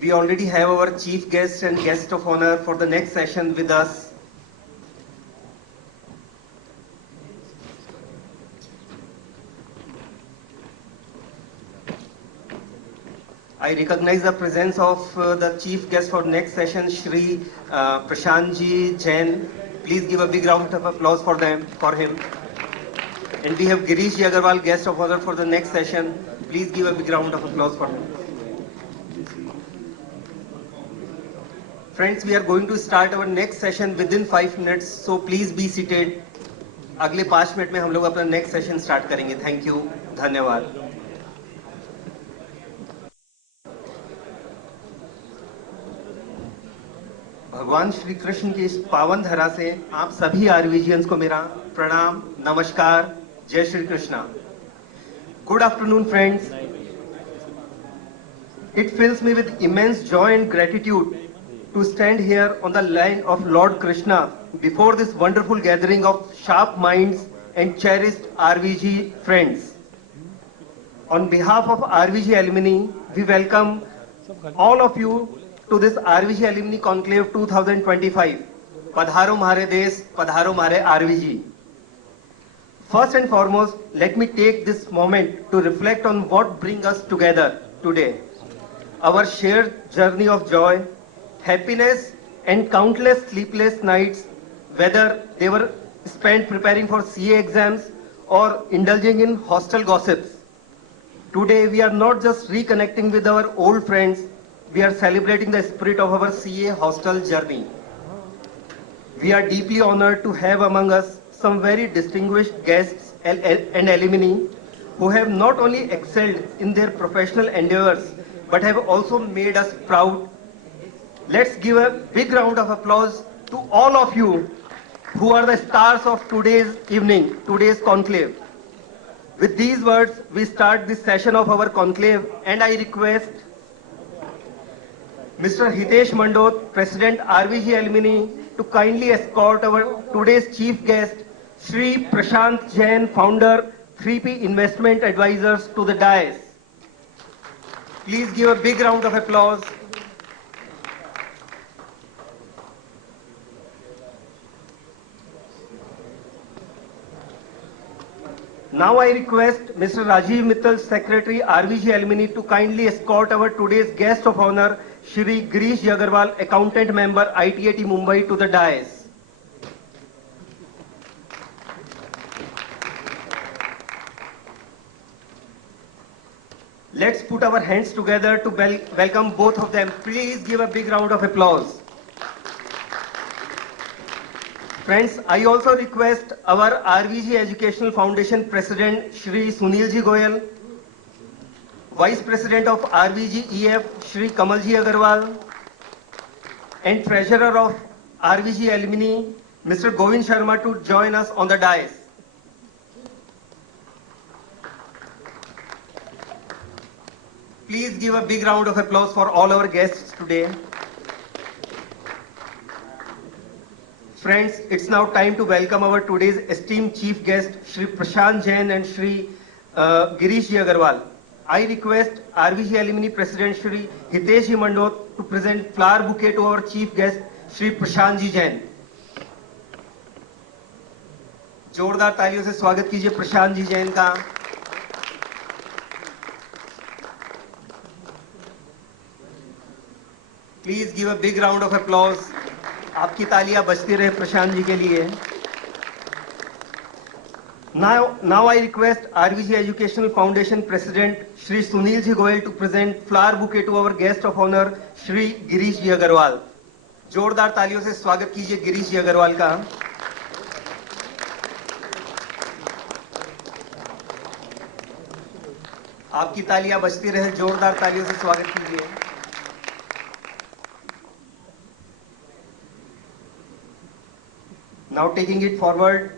We already have our chief guest and guest of honor for the next session with us. I recognize the presence of the chief guest for next session, Shri Prashantji Jain. Please give a big round of applause for him. And we have Girish Agarwal, guest of honor for the next session. Please give a big round of applause for him. Friends, we are going to start our next session within 5 minutes, so please be seated. अगले 5 minute में हम लोग अपना next session start करेंगे. Thank you, धन्यवाद. भगवान श्री कृष्ण की इस पावन धरा से आप सभी आरवीजियंस को मेरा प्रणाम, नमस्कार, जय Shri Krishna. Good afternoon, friends. It fills me with immense joy and gratitude to stand here on the line of Lord Krishna before this wonderful gathering of sharp minds and cherished RVG friends. On behalf of RVG alumni, we welcome all of you to this RVG Alumni Conclave 2025. Padharo Mhare Desh, Padharo Mhare RVG. First and foremost, let me take this moment to reflect on what brings us together today. Our shared journey of joy, happiness, and countless sleepless nights, whether they were spent preparing for CA exams or indulging in hostel gossips. Today, we are not just reconnecting with our old friends, we are celebrating the spirit of our CA hostel journey. We are deeply honored to have among us some very distinguished guests and alumni who have not only excelled in their professional endeavors but have also made us proud. Let's give a big round of applause to all of you who are the stars of today's evening, today's conclave. With these words, we start this session of our conclave, and I request Mr. Hitesh Mandot, President RVG Alumni, to kindly escort our today's chief guest, Shri Prashant Jain, Founder, 3P Investment Advisors, to the dais. Please give a big round of applause. Now I request Mr. Rajiv Mittal, Secretary RVG Alumni, to kindly escort our today's guest of honor, Shri Girish Agarwal, Accountant Member, ITAT Mumbai, to the dais. Let's put our hands together to welcome both of them. Please give a big round of applause. Friends, I also request our RVG Educational Foundation President, Shri Sunilji Goyal, Vice President of RVG EF, Shri Kamalji Agarwal, and Treasurer of RVG Alumni, Mr. Govind Sharma, to join us on the dais. Please give a big round of applause for all our guests today. Friends, it's now time to welcome our today's esteemed chief guest, Shri Prashant Jain and Shri Girish Agarwal. I request RVG Alumni President Shri Hitesh Mandot to present flower bouquet to our chief guest, Shri Prashant Jain. जोरदार तालियों से स्वागत कीजिए प्रशांत जी जैन का. Please give a big round of applause. आपकी तालियां बजती रहे प्रशांत जी के लिए. Now I request RVG Educational Foundation President Shri Sunilji Goyal to present flower bouquet to our guest of honor Shri Girish Agarwal. जोरदार तालियों से स्वागत कीजिए गिरीश अग्रवाल का. आपकी तालियां बजती रहे, जोरदार तालियों से स्वागत कीजिए. Now taking it forward,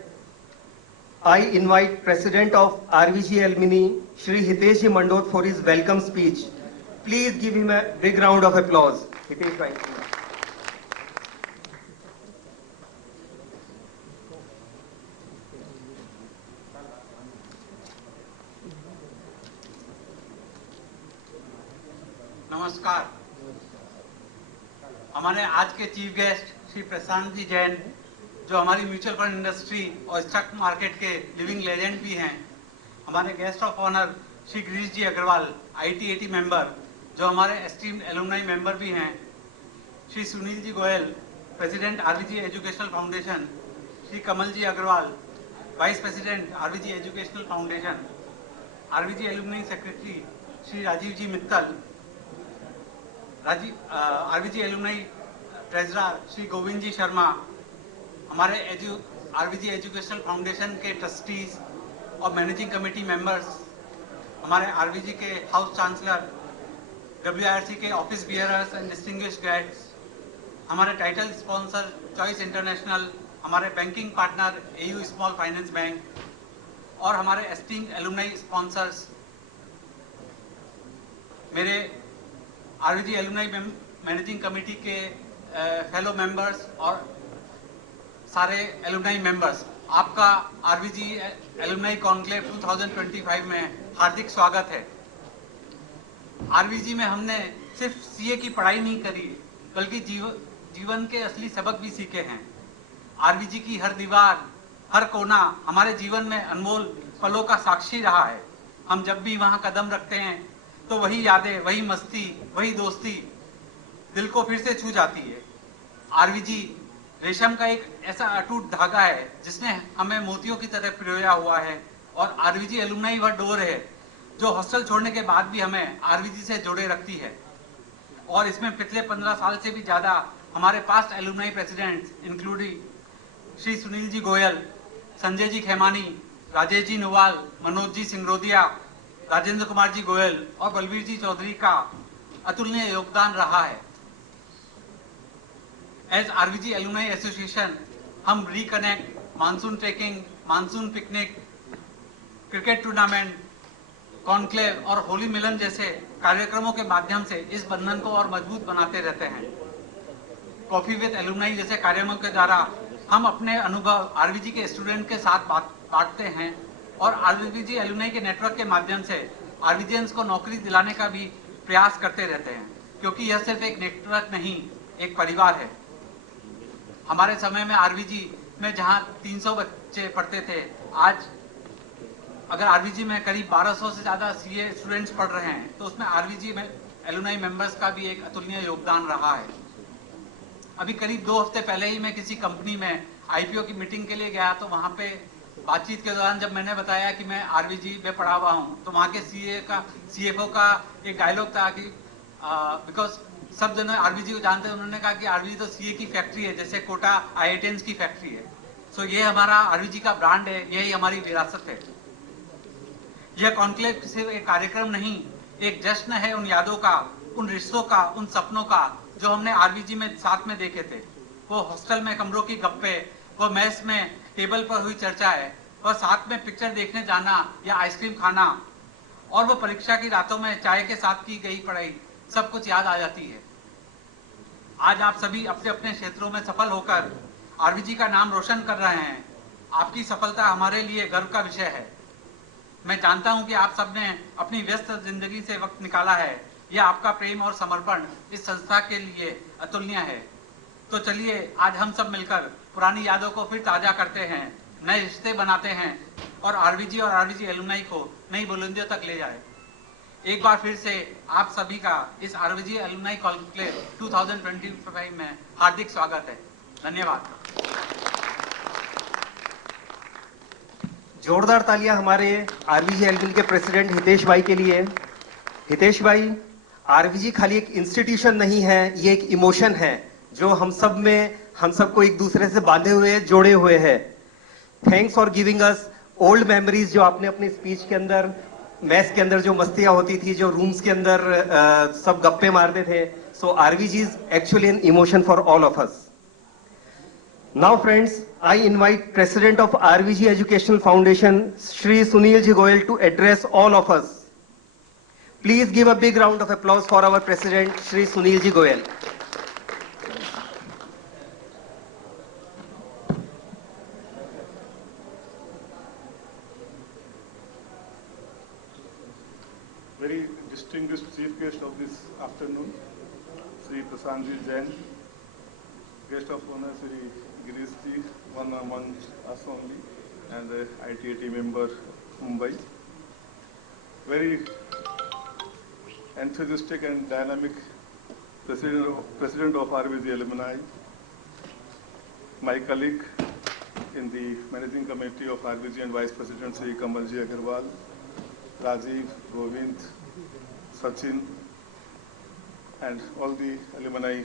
I invite President of RVG Alumni, Shri Hitesh Mandot, for his welcome speech. Please give him a big round of applause. Hitesh bhai. नमस्कार. हमारे आज के चीफ गेस्ट श्री प्रशांत जी जैन, जो हमारी म्यूचुअल फंड इंडस्ट्री और stock market के living legend भी हैं। हमारे guest of honour Shri Girish ji Agarwal, ITAT member, जो हमारे एस्टीम्ड एलुमनाई मेंबर भी हैं। Shri Sunil ji Goyal, president RVG educational foundation. Shri Kamal ji Agarwal, vice president RVG educational foundation. RVG alumni secretary Shri Rajiv ji Mittal, RVG alumni treasurer Shri Govind जी शर्मा, हमारे RVG एजुकेशनल फाउंडेशन के ट्रस्टीज और मैनेजिंग कमेटी मेंबर्स, हमारे RVG के house chancellor, WIRC के office bearers and distinguished guests, हमारे title sponsor choice international, हमारे banking partner AU small finance bank और हमारे एस्टीम्ड एलुमनाई स्पॉन्सर्स, मेरे RVG एलुमनाई मैनेजिंग कमेटी के फेलो मेंबर्स और सारे एलुमनाई मेंबर्स, आपका RVG एलुमनाई कॉन्क्लेव 2025 में हार्दिक स्वागत है। RVG में हमने सिर्फ CA की पढ़ाई नहीं करी, बल्कि जीवन के असली सबक भी सीखे हैं। RVG की हर दीवार, हर कोना हमारे जीवन में अनमोल पलों का साक्षी रहा है। हम जब भी वहां कदम रखते हैं तो वही यादें, वही मस्ती, वही दोस्ती दिल को फिर से छू जाती है। RVG रेशम का एक ऐसा अटूट धागा है जिसने हमें मोतियों की तरह पिरोया हुआ है, और RVG एलुमनाई वह डोर है जो हॉस्टल छोड़ने के बाद भी हमें RVG से जोड़े रखती है। और इसमें पिछले 15 साल से भी ज्यादा हमारे past alumni presidents including Shri Sunil ji Goyal, Sanjay ji Khemani, Rajesh ji Nuwal, Manoj ji Singrodia, Rajendra Kumar ji Goyal और बलबीर जी चौधरी का अतुलनीय योगदान रहा है। एज RVG एलुमनाई एसोसिएशन हम reconnect, monsoon trekking, monsoon picnic, cricket tournament, conclave और होली मिलन जैसे कार्यक्रमों के माध्यम से इस बंधन को और मजबूत बनाते रहते हैं। कॉफी विद एलुमनाई जैसे कार्यक्रमों के द्वारा हम अपने अनुभव RVG के स्टूडेंट के साथ बांटते हैं, और RVG एलुमनाई के नेटवर्क के माध्यम से RVGians को नौकरी दिलाने का भी प्रयास करते रहते हैं, क्योंकि यह सिर्फ एक नेटवर्क नहीं, एक परिवार है। हमारे समय में RVG में जहां 300 बच्चे पढ़ते थे, आज अगर RVG में करीब 1200 से ज्यादा CA स्टूडेंट्स पढ़ रहे हैं, तो उसमें RVG में एलुमनाई मेंबर्स का भी एक अतुलनीय योगदान रहा है। अभी करीब 2 हफ्ते पहले ही मैं किसी कंपनी में IPO की मीटिंग के लिए गया, तो वहां पे बातचीत के दौरान जब मैंने बताया कि मैं RVG में पढ़ा हुआ हूं, तो वहां के CFO का एक डायलॉग था कि बिकॉज सब जन RVG को जानते हैं, उन्होंने कहा कि RVG तो CA की फैक्ट्री है, जैसे कोटा IITians की फैक्ट्री है। सो ये हमारा RVG का ब्रांड है, यही हमारी विरासत है। यह कॉन्क्लेव सिर्फ एक कार्यक्रम नहीं, एक जश्न है उन यादों का, उन रिश्तों का, उन सपनों का जो हमने RVG में साथ में देखे थे। वो हॉस्टल में कमरों की गप्पे, वो मेस में टेबल पर हुई चर्चा है, वह साथ में पिक्चर देखने जाना या आइसक्रीम खाना, और वो परीक्षा की रातों में चाय के साथ की गई पढ़ाई, सब कुछ याद आ जाती है। आज आप सभी अपने अपने क्षेत्रों में सफल होकर RVG का नाम रोशन कर रहे हैं। आपकी सफलता हमारे लिए गर्व का विषय है। मैं जानता हूं कि आप सबने अपनी व्यस्त जिंदगी से वक्त निकाला है। यह आपका प्रेम और समर्पण इस संस्था के लिए अतुलनीय है। तो चलिए आज हम सब मिलकर पुरानी यादों को फिर ताजा करते हैं, नए रिश्ते बनाते हैं और RVG और RVG एलुमनाई को नई बुलंदियों तक ले जाए। एक बार फिर से आप सभी का इस RVG एलुमनाई कॉन्क्लेव 2025 में हार्दिक स्वागत है। धन्यवाद। जोरदार तालियां हमारे RVG एलुमनी के प्रेसिडेंट हितेश भाई के लिए। हितेश भाई, RVG खाली एक इंस्टीट्यूशन नहीं है, ये एक इमोशन है जो हम सबको एक दूसरे से बांधे हुए, जोड़े हुए है। Thanks for giving us old memories, जो आपने अपनी स्पीच के अंदर, मैस के अंदर जो मस्तियां होती थी, जो रूम्स के अंदर सब गप्पे मारते थे। सो RVG is actually an emotion for all of us. Now friends, I invite President of RVG Educational Foundation, Shri Sunil Ji Goyal, to address all of us. Please give a big round of applause for our President, Shri Sunil Ji Goyal. Very distinguished chief guest of this afternoon, Shri Prashant Ji Jain, guest of honor Sri Girish ji, one among us only, and ITAT member Mumbai. Very enthusiastic and dynamic president of RVG alumni. My colleague in the managing committee of RVG and vice president Sri Kamalji Agarwal, Rajiv, Govind, Sachin, and all the alumni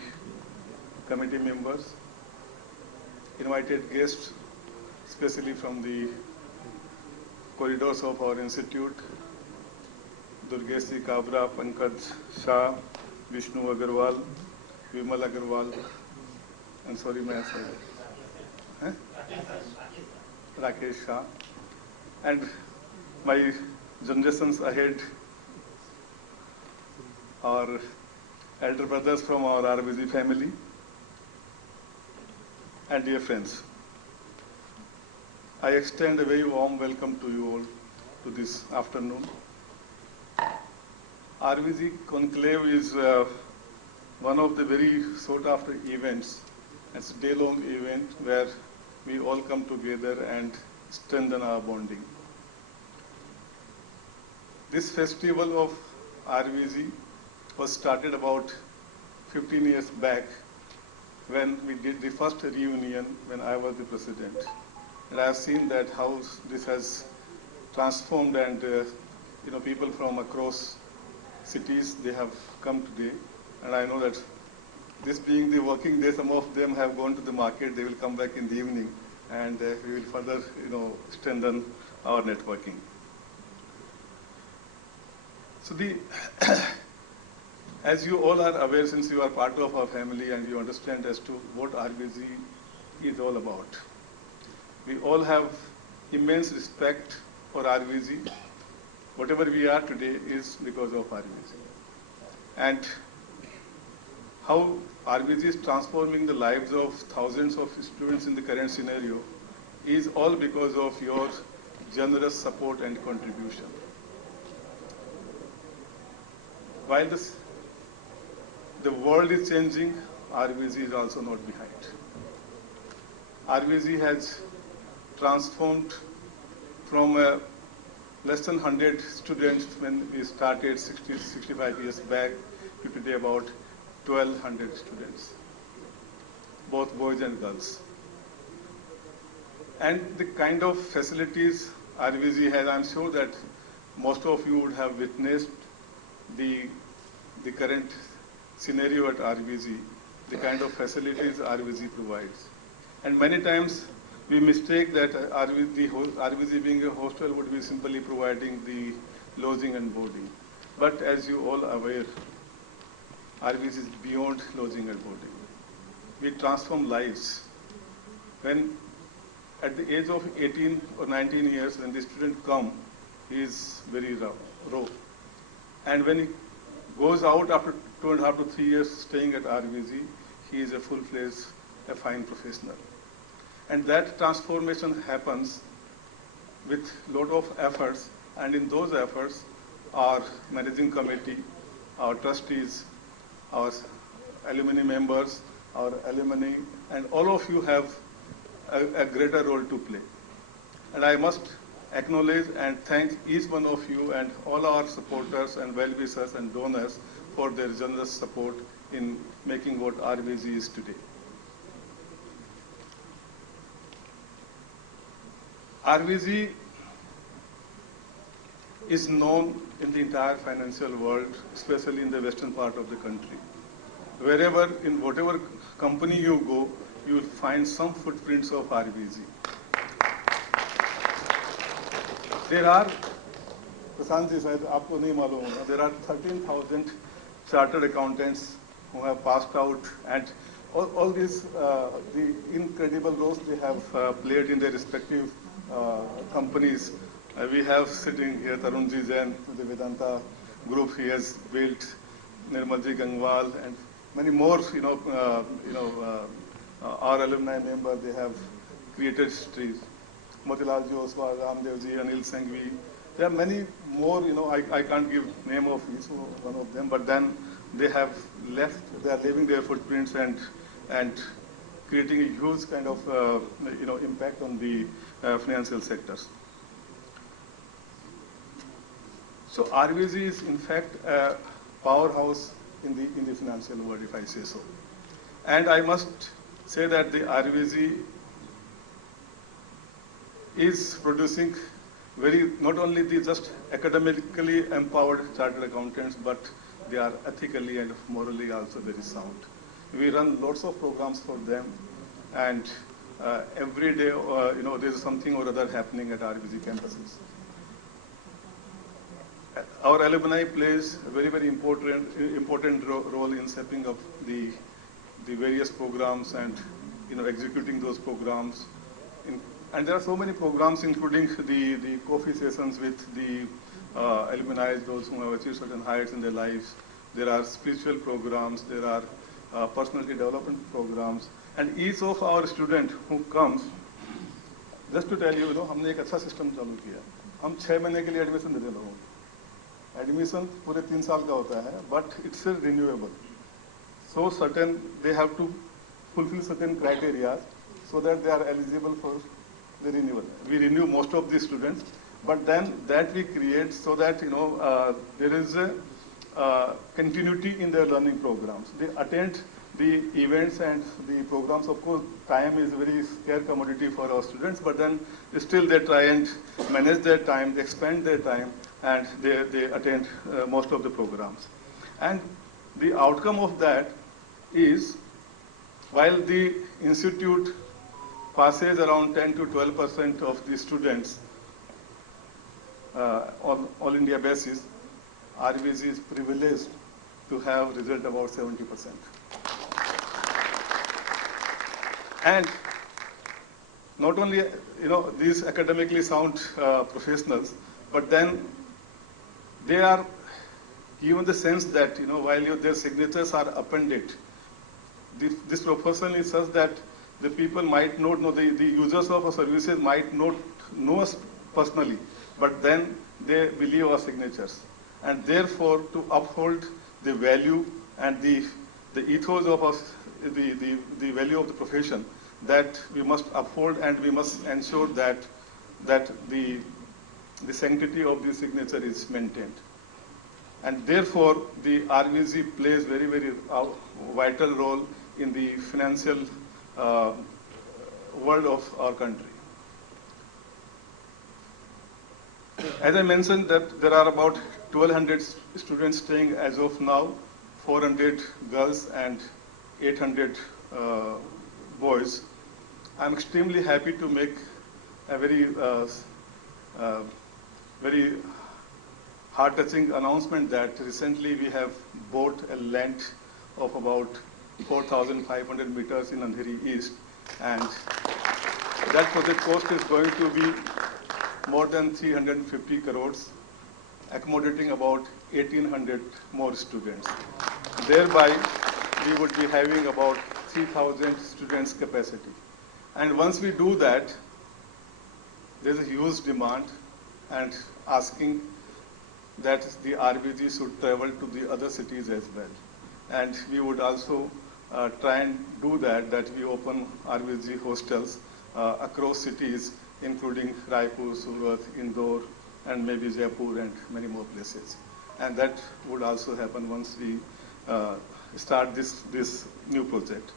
committee members, invited guests, especially from the corridors of our institute, Durgesi Kabra, Pankaj Shah, Vishnu Agarwal, Vimal Agarwal, and sorry, may I say, Rakesh Shah, and my generations ahead, our elder brothers from our RVG family, and dear friends. I extend a very warm welcome to you all to this afternoon. RVG Conclave is one of the very sought after events. It's a day-long event where we all come together and strengthen our bonding. This festival of RVG was started about 15 years back when we did the first reunion when I was the president. And I have seen that how this has transformed, and people from across cities, they have come today. And I know that this being the working day, some of them have gone to the market, they will come back in the evening, and we will further strengthen our networking. So as you all are aware, since you are part of our family and you understand as to what RVG is all about, we all have immense respect for RVG. Whatever we are today is because of RVG. And how RVG is transforming the lives of thousands of students in the current scenario is all because of your generous support and contribution. While the world is changing, RVG is also not behind. RVG has transformed from less than 100 students when we started 65 years back to today about 1,200 students, both boys and girls. And the kind of facilities RVG has, I'm sure that most of you would have witnessed the current scenario at RVG, the kind of facilities RVG provides. And many times we mistake that RVG being a hostel would be simply providing the lodging and boarding. But as you all are aware, RVG is beyond lodging and boarding. We transform lives. When at the age of 18 or 19 years, when the student comes, he is very raw. And when he goes out after 2.5 to 3 years staying at RVG, he is a full-fledged, a fine professional. And that transformation happens with a lot of efforts, and in those efforts, our managing committee, our trustees, our alumni members, our alumni, and all of you have a greater role to play. And I must acknowledge and thank each one of you and all our supporters and well-wishers and donors for their generous support in making what RVG is today. RVG is known in the entire financial world, especially in the western part of the country. Wherever, in whatever company you go, you will find some footprints of RVG. There are, Prashant ji, शायद आपको नहीं मालूम होगा, there are 13,000 chartered accountants who have passed out, and all these, the incredible roles they have played in their respective companies. We have sitting here Tarunji Jain, the Vedanta group he has built, Nirmalji Gangwal, and many more, our alumni members, they have created histories. Motilal ji Oswal, Ramdev ji, Anil Sanghvi. There are many more, I can't give name of each one of them, but then they have left, they are leaving their footprints and creating a huge kind of impact on the financial sectors. So RVG is in fact a powerhouse in the financial world, if I say so. And I must say that the RVG is producing not only the just academically empowered chartered accountants, but they are ethically and morally also very sound. We run lots of programs for them, and every day, there's something or other happening at RVG campuses. Our alumni plays a very, very important role in stepping up the various programs and executing those programs. And there are so many programs, including the coffee sessions with the alumni, those who have achieved certain heights in their lives. There are spiritual programs. There are personality development programs. And each of our student who comes, just to tell you, हमने एक अच्छा system चालू किया. हम 6 महीने के लिए admission देते हैं लोगों को. एडमिशन पूरे 3 साल का होता है, but it's renewable. So they have to fulfill certain criteria so that they are eligible for the renewal. We renew most of the students, but then that we create so that there is a continuity in their learning programs. They attend the events and the programs. Of course, time is a very scarce commodity for our students, but then still they try and manage their time, they expand their time, and they attend most of the programs. And the outcome of that is, while the institute passes around 10 to 12% of the students on all India basis, RVG is privileged to have result about 70%. And not only these academically sound professionals, but then they are given the sense that while their signatures are appended, this proportion is such that the people might not know, the users of our services might not know us personally, but then they believe our signatures. And therefore, to uphold the value and the ethos of us, the value of the profession, that we must uphold, and we must ensure that the sanctity of the signature is maintained. And therefore, the RVG plays very, very vital role in the financial world of our country. As I mentioned, that there are about 1,200 students staying as of now, 400 girls and 800 boys. I'm extremely happy to make a very heart-touching announcement that recently we have bought a land of about 4,500 meters in Andheri East, and that project cost is going to be more than 350 crores, accommodating about 1,800 more students. Thereby, we would be having about 3,000 students capacity. And once we do that, there's a huge demand and asking that the RVG should travel to the other cities as well. And we would also try and do that we open RVG hostels across cities, including Raipur, Surat, Indore, and maybe Jaipur and many more places. And that would also happen once we start this new project.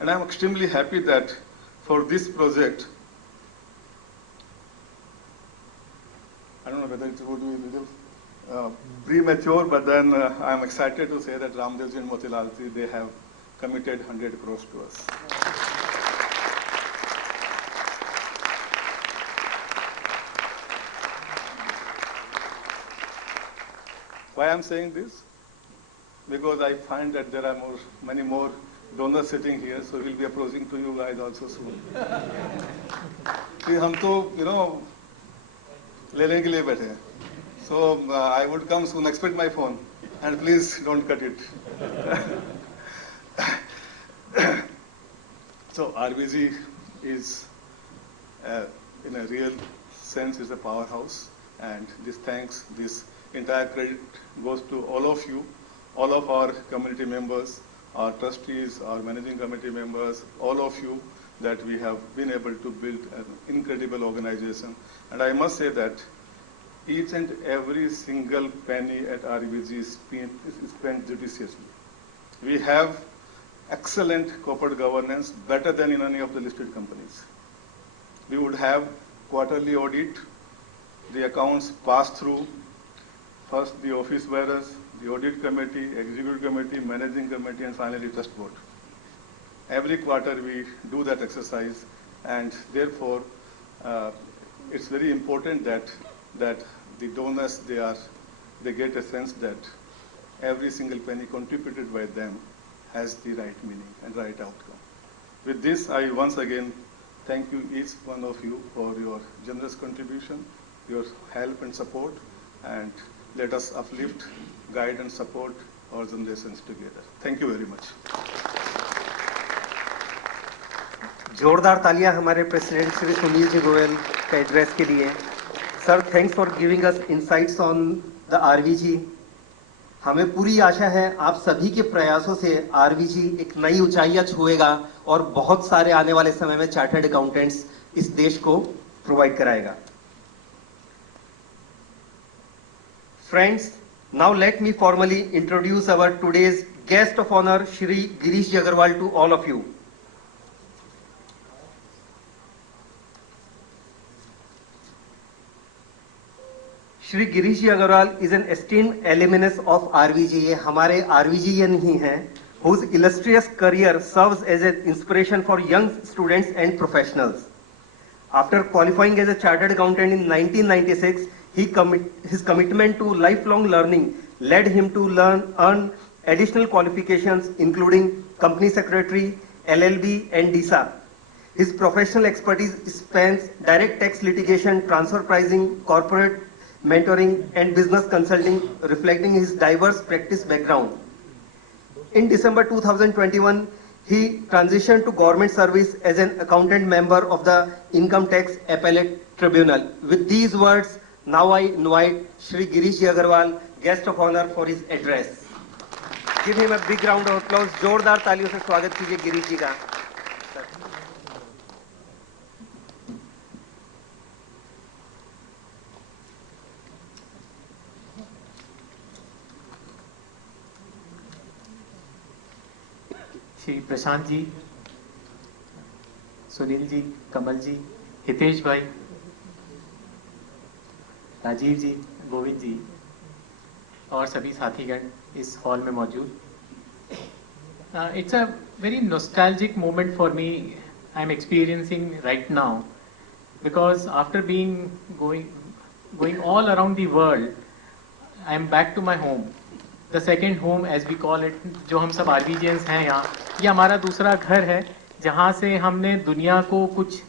And I'm extremely happy that for this project, I don't know whether it would be a little premature, but then I'm excited to say that Ramdevji and Motilalji, they have committed 100 crores to us. Why I'm saying this? Because I find that there are many more donors sitting here, so we'll be approaching to you guys also soon. See, हम तो, लेने के लिए बैठे हैं. So I would come soon. Expect my phone, and please don't cut it. So RVG is, in a real sense, is a powerhouse, and this entire credit goes to all of you, all of our community members our trustees, our managing committee members, all of you, that we have been able to build an incredible organization. And I must say that each and every single penny at RVG is spent judiciously. We have excellent corporate governance, better than in any of the listed companies. We would have quarterly audit, the accounts passed through, first the office bearers, the audit committee, executive committee, managing committee, and finally trust board. Every quarter we do that exercise, and therefore it's very important that the donors, they get a sense that every single penny contributed by them has the right meaning and right outcome. With this, I once again thank you, each one of you, for your generous contribution, your help and support, and let us uplift, guide and support our generations together. Thank you very much. जोरदार तालियां हमारे president Shri Sunil ji Goyal के address के लिए। Sir, thanks for giving us insights on the RVG. हमें पूरी आशा है आप सभी के प्रयासों से आरवीजी एक नई ऊंचाइयां छुएगा और बहुत सारे आने वाले समय में चार्टर्ड अकाउंटेंट्स इस देश को प्रोवाइड कराएगा। Friends, now let me formally introduce our today's guest of honour Shri Girish ji Agarwal to all of you. Shri Girish ji Agarwal is an esteemed alumnus of RVG. ये हमारे आरवीजी नहीं है, whose illustrious career serves as an inspiration for young students and professionals. After qualifying as a chartered accountant in 1996, his commitment to lifelong learning led him to earn additional qualifications including company secretary, LLB and DISA. His professional expertise spans direct tax litigation, transfer pricing, corporate mentoring and business consulting, reflecting his diverse practice background. In December 2021, he transitioned to government service as an accountant member of the Income Tax Appellate Tribunal. With these words, now I invite Shri Girish Ji Agarwal, guest of honor, for his address. Give him a big round of applause. जोरदार तालियों से स्वागत कीजिए गिरीश जी का। श्री प्रशांत जी, सुनील जी, कमल जी, हितेश भाई, राजीव जी, गोविंद जी और सभी साथीगण इस हॉल में मौजूद। It's a very nostalgic moment for me I am experiencing right now, because after being going all around the world, I am back to my home, the second home as we call it. जो हम सब आरवीजियंस हैं यहाँ, ये हमारा दूसरा घर है, जहाँ से हमने दुनिया को कुछ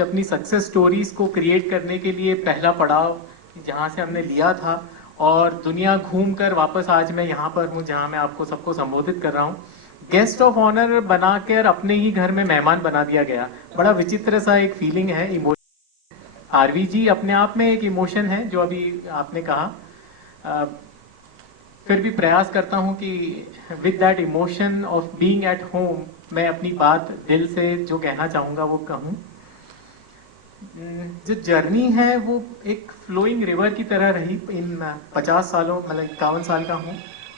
अपनी सक्सेस स्टोरीज को क्रिएट करने के लिए पहला पड़ाव जहाँ से हमने लिया था, और दुनिया घूम कर वापस आज मैं यहाँ पर हूँ जहाँ मैं आपको सबको संबोधित कर रहा हूँ। गेस्ट ऑफ ऑनर बनाकर अपने ही घर में मेहमान बना दिया गया, बड़ा विचित्र सा एक फीलिंग है। इमोशन, आरवीजी अपने आप में एक इमोशन है जो अभी आपने कहा। फिर भी प्रयास करता हूं कि with that emotion of being at home मैं अपनी बात दिल से जो कहना चाहूँगा वो कहूँ। जो जर्नी है वो एक फ्लोइंग रिवर की तरह रही इन 50 सालों, मतलब 51 साल का हूँ,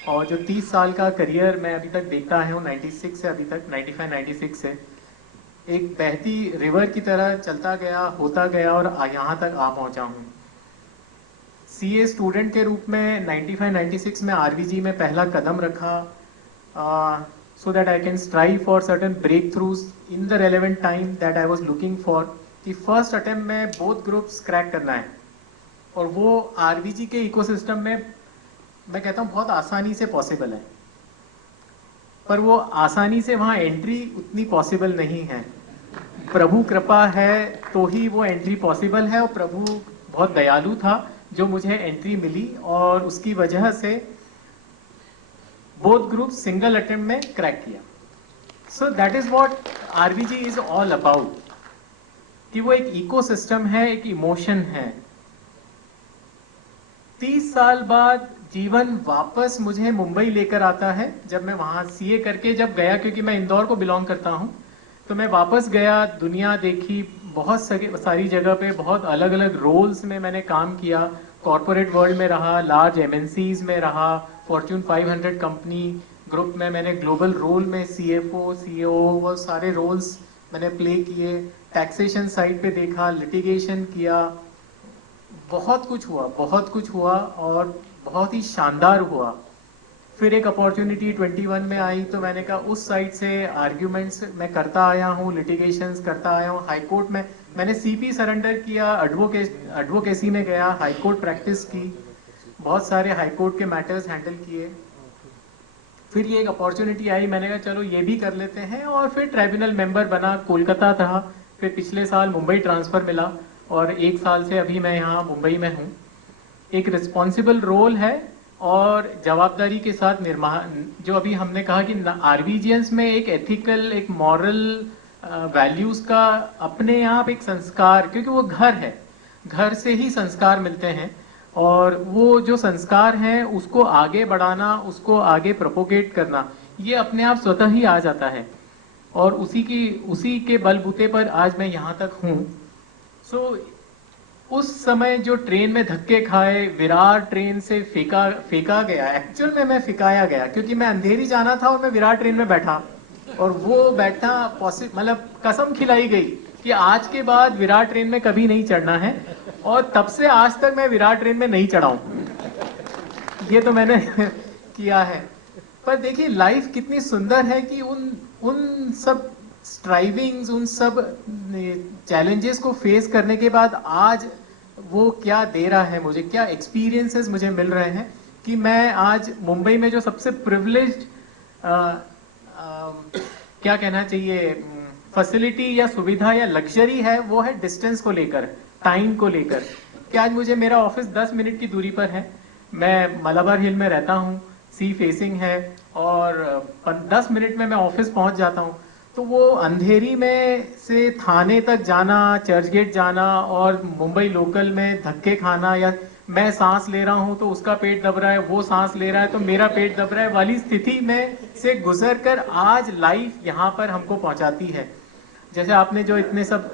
और जो 30 साल का करियर मैं अभी तक देखता हूँ 96 से अभी तक 95-96 से एक बहती रिवर की तरह चलता गया, होता गया और यहाँ तक आ पहुँचा हूँ। सीए स्टूडेंट के रूप में 95-96 में आरवीजी में पहला कदम रखा, so that I can strive for certain breakthroughs in the relevant time that I was looking for। कि फर्स्ट अटेम्प्ट में बोथ ग्रुप्स क्रैक करना है, और वो आरवीजी के इकोसिस्टम में मैं कहता हूँ बहुत आसानी से पॉसिबल है, पर वो आसानी से वहाँ एंट्री उतनी पॉसिबल नहीं है। प्रभु कृपा है तो ही वो एंट्री पॉसिबल है, और प्रभु बहुत दयालु था जो मुझे एंट्री मिली, और उसकी वजह से बोथ ग्रुप सिंगल अटेम्प्ट में क्रैक किया। So that is what RVG is all about, कि वो एक इकोसिस्टम है, एक इमोशन है। 30 साल बाद जीवन वापस मुझे मुंबई लेकर आता है। जब मैं वहाँ सीए करके जब गया, क्योंकि मैं इंदौर को बिलोंग करता हूँ, तो मैं वापस गया, दुनिया देखी, बहुत सारी जगह पे बहुत अलग अलग रोल्स में मैंने काम किया। कॉरपोरेट वर्ल्ड में रहा, लार्ज एमएनसीज में रहा, फॉर्च्यून 500 कंपनी ग्रुप में मैंने ग्लोबल रोल में सीएफओ सीईओ वो सारे रोल्स मैंने प्ले किए। टैक्सेशन साइड पे देखा, लिटिगेशन किया, बहुत कुछ हुआ और बहुत ही शानदार हुआ। फिर एक अपॉर्चुनिटी 21 में आई तो मैंने कहा उस साइड से आर्ग्यूमेंट्स मैं करता आया हूँ, लिटिगेशंस करता आया हूँ। हाई कोर्ट में मैंने सीपी सरेंडर किया, एडवोकेसी में गया, हाई कोर्ट प्रैक्टिस की, बहुत सारे हाई कोर्ट के मैटर्स हैंडल किए। फिर ये एक अपॉर्चुनिटी आई, मैंने कहा चलो ये भी कर लेते हैं, और फिर ट्राइब्यूनल मेंबर बना, कोलकाता था, फिर पिछले साल मुंबई ट्रांसफ़र मिला और 1 साल से अभी मैं यहाँ मुंबई में हूँ। एक रिस्पॉन्सिबल रोल है और जवाबदारी के साथ निर्माण, जो अभी हमने कहा कि आरबीजीएंस में एक एथिकल, एक मॉरल वैल्यूज का अपने आप एक संस्कार, क्योंकि वो घर है, घर से ही संस्कार मिलते हैं, और वो जो संस्कार हैं उसको आगे बढ़ाना, उसको आगे प्रोपोगेट करना, ये अपने आप स्वतः ही आ जाता है। और उसी के बलबूते पर आज मैं यहाँ तक हूँ। सो उस समय जो ट्रेन में धक्के खाए, विरार ट्रेन से फेंका गया, एक्चुअल में मैं फेंकाया गया, क्योंकि मैं अंधेरी जाना था और मैं विरार ट्रेन में बैठा, और वो बैठना मतलब कसम खिलाई गई कि आज के बाद विरार ट्रेन में कभी नहीं चढ़ना है, और तब से आज तक मैं विरार ट्रेन में नहीं चढ़ा हूँ। ये तो मैंने किया है। पर देखिए लाइफ कितनी सुंदर है कि उन सब स्ट्राइविंग्स, उन सब चैलेंजेस को फेस करने के बाद आज वो क्या दे रहा है मुझे, क्या एक्सपीरियंसेस मुझे मिल रहे हैं कि मैं आज मुंबई में जो सबसे प्रिविलेज्ड क्या कहना चाहिए फैसिलिटी या सुविधा या लग्जरी है, वो है डिस्टेंस को लेकर, टाइम को लेकर, कि आज मुझे मेरा ऑफिस 10 मिनट की दूरी पर है। मैं मलाबार हिल में रहता हूँ, सी फेसिंग है, और 10 मिनट में मैं ऑफिस पहुंच जाता हूँ। तो वो अंधेरी में से थाने तक जाना, चर्च गेट जाना, और मुंबई लोकल में धक्के खाना, या मैं सांस ले रहा हूँ तो उसका पेट दब रहा है, वो सांस ले रहा है तो मेरा पेट दब रहा है वाली स्थिति में से गुजर कर आज लाइफ यहाँ पर हमको पहुँचाती है। जैसे आपने जो इतने सब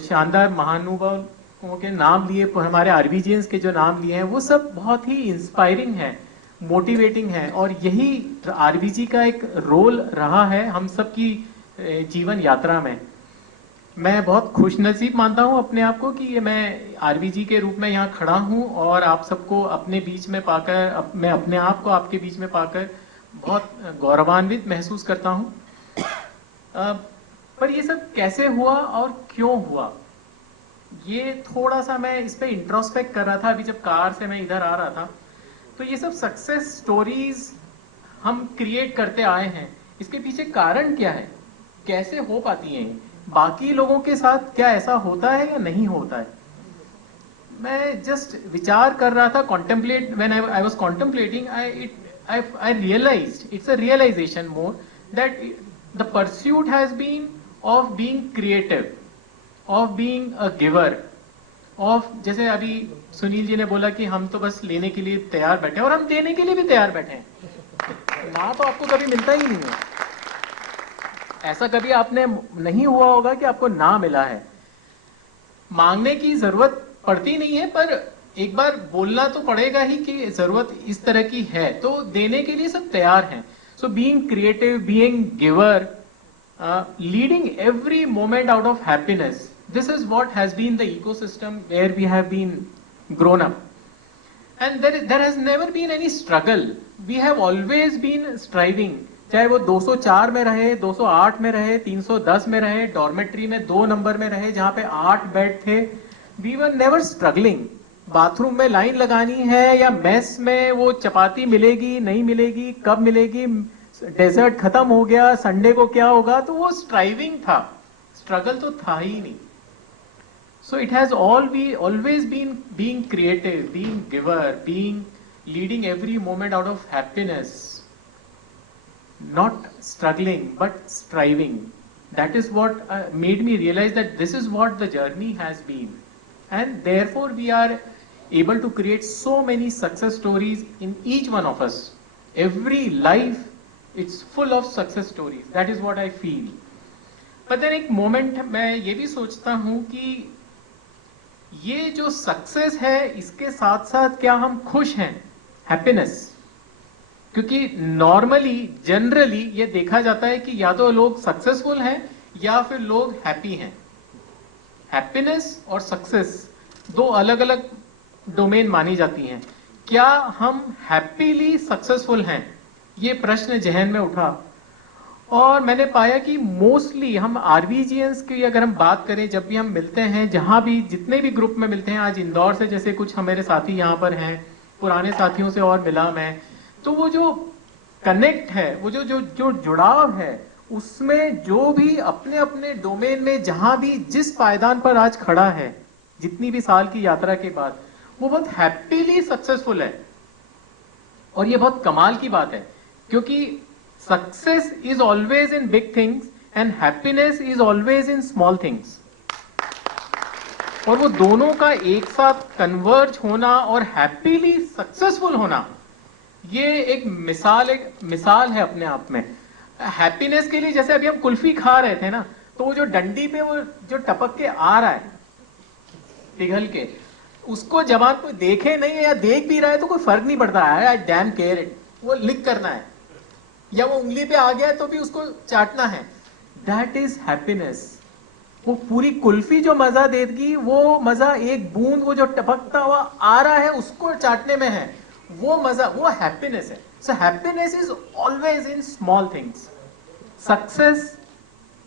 शानदार महानुभावों के नाम लिए, हमारे आरबीजीएंस के जो नाम लिए हैं, वो सब बहुत ही इंस्पायरिंग है, मोटिवेटिंग है, और यही आरबीजी का एक रोल रहा है हम सब की जीवन यात्रा में। मैं बहुत खुशनसीब मानता हूं अपने आप को कि ये मैं आरबीजी के रूप में यहाँ खड़ा हूं, और आप सबको अपने बीच में पाकर, मैं अपने आप को आपके बीच में पाकर बहुत गौरवान्वित महसूस करता हूं। पर ये सब कैसे हुआ और क्यों हुआ, ये थोड़ा सा मैं इस पे इंट्रोस्पेक्ट कर रहा था अभी जब कार से मैं इधर आ रहा था। तो ये सब सक्सेस स्टोरीज हम क्रिएट करते आए हैं, इसके पीछे कारण क्या है, कैसे हो पाती हैं, बाकी लोगों के साथ क्या ऐसा होता है या नहीं होता है। मैं जस्ट विचार कर रहा था, contemplate, when I was contemplating, I realized, it's a realization more, that the pursuit has been of being creative, of being a giver, of, जैसे अभी सुनील जी ने बोला कि हम तो बस लेने के लिए तैयार बैठे हैं, और हम देने के लिए भी तैयार बैठे हैं। ना तो आपको कभी मिलता ही नहीं है, ऐसा कभी आपने नहीं हुआ होगा कि आपको ना मिला है। मांगने की जरूरत पड़ती नहीं है, पर एक बार बोलना तो पड़ेगा ही कि जरूरत इस तरह की है, तो देने के लिए सब तैयार हैं। So being creative, being giver, leading every moment out of happiness, this is what has been the ecosystem where we have been grown up, and there has never been any struggle. We have always been striving, चाहे वो 204 में रहे, 208 में रहे, 310 में रहे, dormitory में 2 number में रहे जहाँ पे 8 बेड थे, we were never struggling. Bathroom में लाइन लगानी है या मेस में वो चपाती मिलेगी नहीं मिलेगी, कब मिलेगी, डेजर्ट खत्म हो गया, संडे को क्या होगा, तो वो स्ट्राइविंग था, स्ट्रगल तो था ही नहीं। So it has always been being creative, being giver, leading every moment out of happiness, not struggling but striving. That is what made me realize that this is what the journey has been, and therefore we are able to create so many success stories in each one of us. Every life, it's full of success stories. That is what I feel. But then एक moment मैं ये भी सोचता हूँ कि ये जो success है इसके साथ साथ क्या हम खुश हैं, हैप्पीनेस? क्योंकि नॉर्मली जनरली ये देखा जाता है कि या तो लोग सक्सेसफुल हैं या फिर लोग हैप्पी हैं. हैप्पीनेस और सक्सेस दो अलग अलग डोमेन मानी जाती हैं. क्या हम हैप्पीली सक्सेसफुल हैं? ये प्रश्न जहन में उठा और मैंने पाया कि मोस्टली हम आरबीजीएंस की अगर हम बात करें, जब भी हम मिलते हैं, जहां भी जितने भी ग्रुप में मिलते हैं, आज इंदौर से जैसे कुछ हमारे साथी यहाँ पर हैं, पुराने साथियों से और मिला मैं, तो वो जो कनेक्ट है, वो जो जो जो जुड़ाव है, उसमें जो भी अपने अपने डोमेन में जहां भी जिस पायदान पर आज खड़ा है, जितनी भी साल की यात्रा के बाद, वो बहुत हैप्पीली सक्सेसफुल है. और ये बहुत कमाल की बात है, क्योंकि success is always in big things and happiness is always in small things. और वो दोनों का एक साथ कन्वर्ज होना और हैप्पीली सक्सेसफुल होना, ये एक मिसाल है अपने आप में. हैप्पीनेस के लिए जैसे अभी हम कुल्फी खा रहे थे ना, तो वो जो डंडी पे वो जो टपक के आ रहा है पिघल के, उसको जबान पे देखे नहीं या देख भी रहा है तो कोई फर्क नहीं पड़ता है, आई डैम केयर इट, वो लिक करना है, या वो उंगली पे आ गया तो भी उसको चाटना है. That is happiness. वो पूरी कुल्फी जो मजा देगी, वो मजा एक बूंद वो जो टपकता हुआ आ रहा है उसको चाटने में है, वो मजा, वो हैप्पीनेस है. So happiness is always in small things, success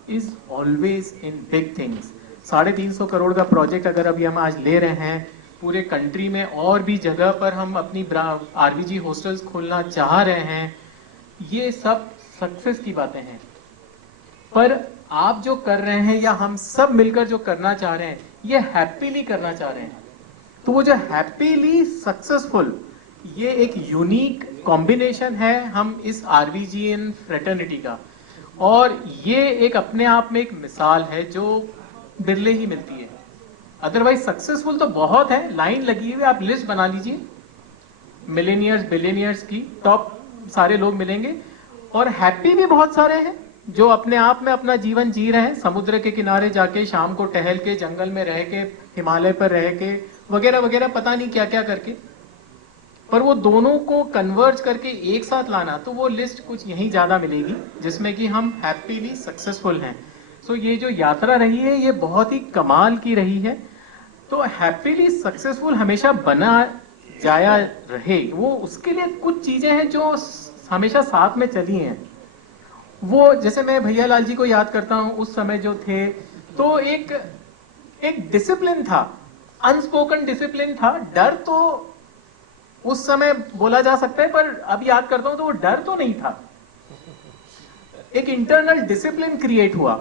is always in big things. 350 crore का प्रोजेक्ट अगर अभी हम आज ले रहे हैं पूरे कंट्री में, और भी जगह पर हम अपनी आरबीजी हॉस्टल्स खोलना चाह रहे हैं, ये सब सक्सेस की बातें हैं. पर आप जो कर रहे हैं या हम सब मिलकर जो करना चाह रहे हैं, ये हैप्पीली करना चाह रहे हैं. तो वो जो हैप्पीली सक्सेसफुल, ये एक यूनिक कॉम्बिनेशन है हम इस आरबीजीएन फ्रेटर्निटी का. और ये एक अपने आप में एक मिसाल है जो बिरले ही मिलती है. अदरवाइज सक्सेसफुल तो बहुत है, लाइन लगी हुई, आप लिस्ट बना लीजिए मिलेनियर्स बिलियनियर्स की, टॉप सारे लोग मिलेंगे. और हैप्पी भी बहुत सारे हैं जो अपने आप में अपना जीवन जी रहे हैं, समुद्र के किनारे जाके, शाम को टहल के, जंगल में रह के, हिमालय पर रह के, वगैरह वगैरह, पता नहीं क्या क्या करके. पर वो दोनों को कन्वर्ज करके एक साथ लाना, तो वो लिस्ट कुछ यहीं ज्यादा मिलेगी जिसमें कि हम हैप्पीली सक्सेसफुल हैं. सो ये जो यात्रा रही है ये बहुत ही कमाल की रही है. तो हैप्पीली सक्सेसफुल हमेशा बना जाया रहे, वो उसके लिए कुछ चीजें हैं जो हमेशा साथ में चली हैं. वो जैसे मैं भैया लाल जी को याद करता हूं, उस समय जो थे, तो एक डिसिप्लिन था, अनस्पोकन डिसिप्लिन था. डर तो उस समय बोला जा सकता है, पर अब याद करता हूं तो वो डर तो नहीं था. एक इंटरनल डिसिप्लिन क्रिएट हुआ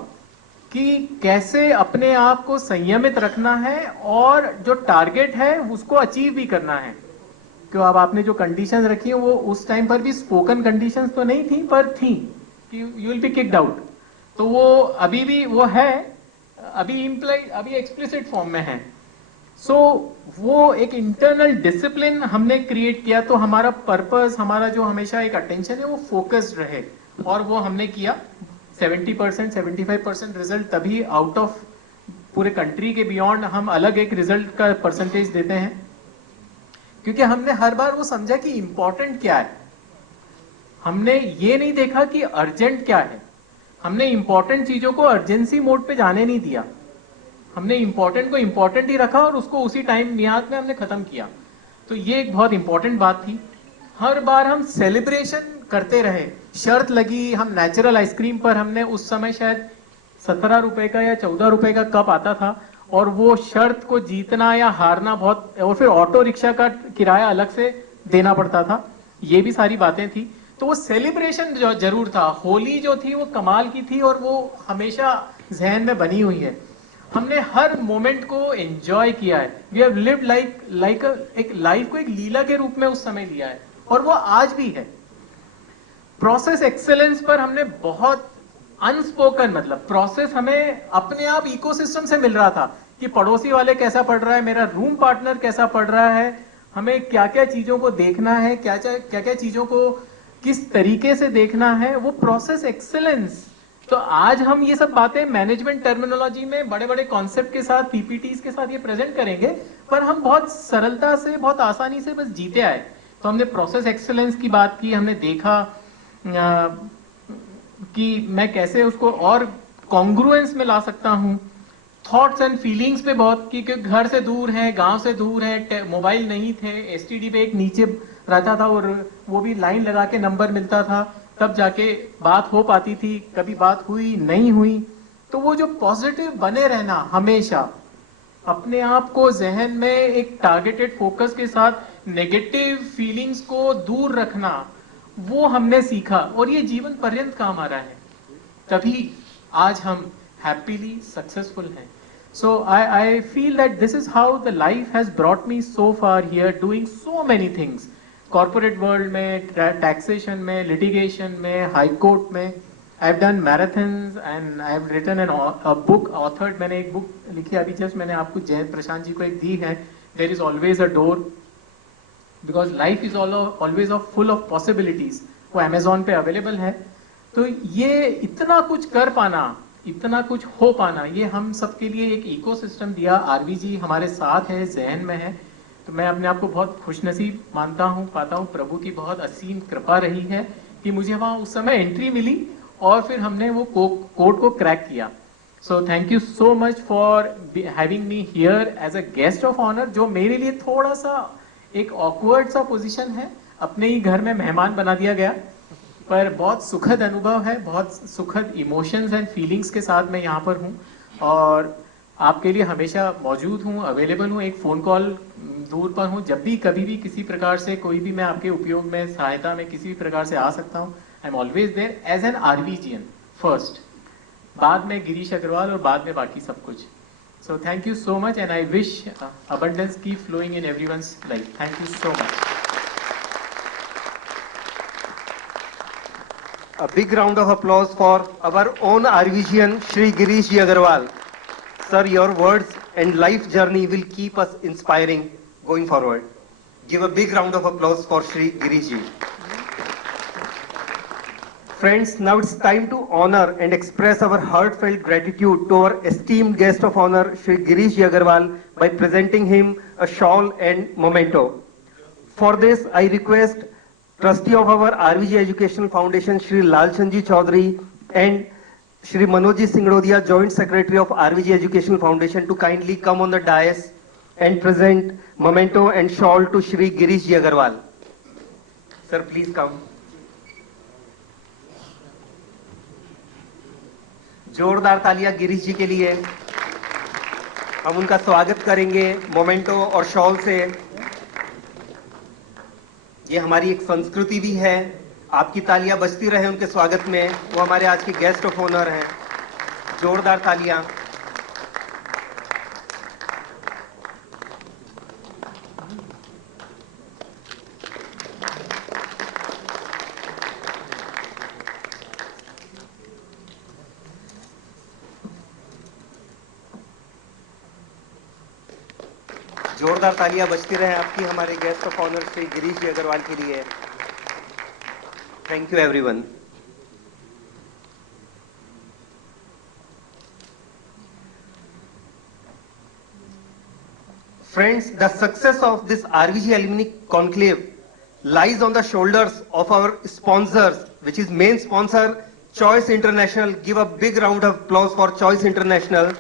कि कैसे अपने आप को संयमित रखना है और जो टारगेट है उसको अचीव भी करना है. क्यों, अब आपने जो कंडीशंस रखी है वो उस टाइम पर भी स्पोकन कंडीशंस तो नहीं थी, पर थी कि you will be kicked out. तो वो अभी भी वो है, अभी इम्प्लाइड, अभी एक्सप्लिसिट फॉर्म में है. सो वो एक इंटरनल डिसिप्लिन हमने क्रिएट किया, तो हमारा पर्पस, हमारा जो हमेशा एक अटेंशन है वो फोकस्ड रहे, और वो हमने किया. 70% 75% रिजल्ट तभी आउट ऑफ पूरे कंट्री के बियॉन्ड हम अलग एक रिजल्ट का परसेंटेज देते हैं, क्योंकि हमने हर बार वो समझा कि इंपॉर्टेंट क्या है. हमने ये नहीं देखा कि अर्जेंट क्या है, हमने इंपॉर्टेंट चीजों को अर्जेंसी मोड पे जाने नहीं दिया. हमने इंपॉर्टेंट को इंपॉर्टेंट ही रखा और उसको उसी टाइम मियाद में हमने खत्म किया. तो ये एक बहुत इंपॉर्टेंट बात थी. हर बार हम सेलिब्रेशन करते रहे. शर्त लगी, हम नेचुरल आइसक्रीम पर, हमने उस समय शायद 17 रुपए का या 14 रुपए का कप आता था, और वो शर्त को जीतना या हारना बहुत, और फिर ऑटो रिक्शा का किराया अलग से देना पड़ता था. ये भी सारी बातें थी. तो वो सेलिब्रेशन जो जरूर था. होली जो थी वो कमाल की थी और वो हमेशा जहन में बनी हुई है. हमने हर मोमेंट को एंजॉय किया है. वी हैव लिव्ड लाइक एक लाइफ को एक लीला के रूप में उस समय लिया है, और वो आज भी है. प्रोसेस एक्सेलेंस पर हमने बहुत अनस्पोकन, मतलब प्रोसेस हमें अपने आप इकोसिस्टम से मिल रहा था कि पड़ोसी वाले कैसा पढ़ रहा है, मेरा रूम पार्टनर कैसा पढ़ रहा है, हमें क्या क्या चीजों को देखना है, क्या क्या चीजों को किस तरीके से देखना है, वो प्रोसेस एक्सेलेंस। तो आज हम ये सब बातें मैनेजमेंट टर्मिनोलॉजी में बड़े बड़े कॉन्सेप्ट के साथ, पीपीटीज के साथ ये प्रेजेंट करेंगे, पर हम बहुत सरलता से, बहुत आसानी से बस जीते आए। तो हमने प्रोसेस एक्सेलेंस की बात की, हमने देखा कि मैं कैसे उसको और कॉन्ग्रुएंस में ला सकता हूँ। थॉट्स एंड फीलिंग्स पे बहुत, कि घर से दूर है, गांव से दूर है, मोबाइल नहीं थे, एसटीडी पे एक नीचे रहता था और वो भी लाइन लगा के नंबर मिलता था, तब जाके बात हो पाती थी, कभी बात हुई नहीं हुई। तो वो जो पॉजिटिव बने रहना, हमेशा अपने आप को जहन में एक टारगेटेड फोकस के साथ नेगेटिव फीलिंग्स को दूर रखना, वो हमने सीखा और ये जीवन पर्यंत काम आ रहा है। तभी आज हम हैप्पीली सक्सेसफुल हैं। So I feel that this is how the life has brought me so far here, doing so many things, corporate world में, टैक्सेशन में, लिटिगेशन में, हाई कोर्ट में। I have done marathons and I have written an book, authored, मैंने एक book लिखी अभी just, मैंने आपको जय प्रशांत जी को एक दी है, there is always a door, because life is always of full of possibilities. वो अमेजोन पे अवेलेबल है। तो ये इतना कुछ कर पाना, इतना कुछ हो पाना, ये हम सबके लिए एक इकोसिस्टम दिया। आरवी जी हमारे साथ है, जहन में है। तो मैं अपने आप को बहुत खुशनसीब मानता हूँ, पाता हूँ। प्रभु की बहुत असीम कृपा रही है कि मुझे वहाँ उस समय एंट्री मिली और फिर हमने वो कोड को क्रैक किया। So thank you so much for having me here as a guest of honour, जो मेरे लिए थोड़ा सा एक ऑकवर्ड सा पोजीशन है, अपने ही घर में मेहमान बना दिया गया, पर बहुत सुखद अनुभव है, बहुत सुखद इमोशंस एंड फीलिंग्स के साथ मैं यहाँ पर हूँ और आपके लिए हमेशा मौजूद हूँ, अवेलेबल हूँ। एक फ़ोन कॉल दूर पर हूँ, जब भी कभी भी किसी प्रकार से कोई भी मैं आपके उपयोग में, सहायता में किसी भी प्रकार से आ सकता हूँ। I am always there as an RVGian first, बाद में गिरीश अग्रवाल और बाद में बाकी सब कुछ। सो thank you so much and I wish abundance keep flowing in everyone's life. Thank you so much. A big round of applause for our own RVGN, Shri Girish Ji Agarwal. Sir, your words and life journey will keep us inspiring going forward. Give a big round of applause for Shri Girish Ji. Friends, now it's time to honor and express our heartfelt gratitude to our esteemed guest of honor, Shri Girish Ji Agarwal, by presenting him a shawl and memento. For this, I request Trustee of our RVG Educational Foundation, Shri Lalchandji Chaudhary, and Shri Manojji Singrodia, Joint Secretary of RVG Educational Foundation, to kindly come on the dais and present memento and shawl to Shri Girish Ji Agarwal. Sir, please come. जोरदार तालियां गिरीश जी के लिए। हम उनका स्वागत करेंगे memento और shawl से। ये हमारी एक संस्कृति भी है। आपकी तालियां बजती रहे उनके स्वागत में। वो हमारे आज के गेस्ट ऑफ ऑनर हैं। जोरदार तालियां। जोरदार तालियां बजती रहे आपकी हमारे guest of honour Shri Girish ji Agarwal के लिए। Thank you everyone. Friends, the success of this RVG Alumni Conclave lies on the shoulders of our sponsors, which is main sponsor Choice International. Give a big round of applause for Choice International,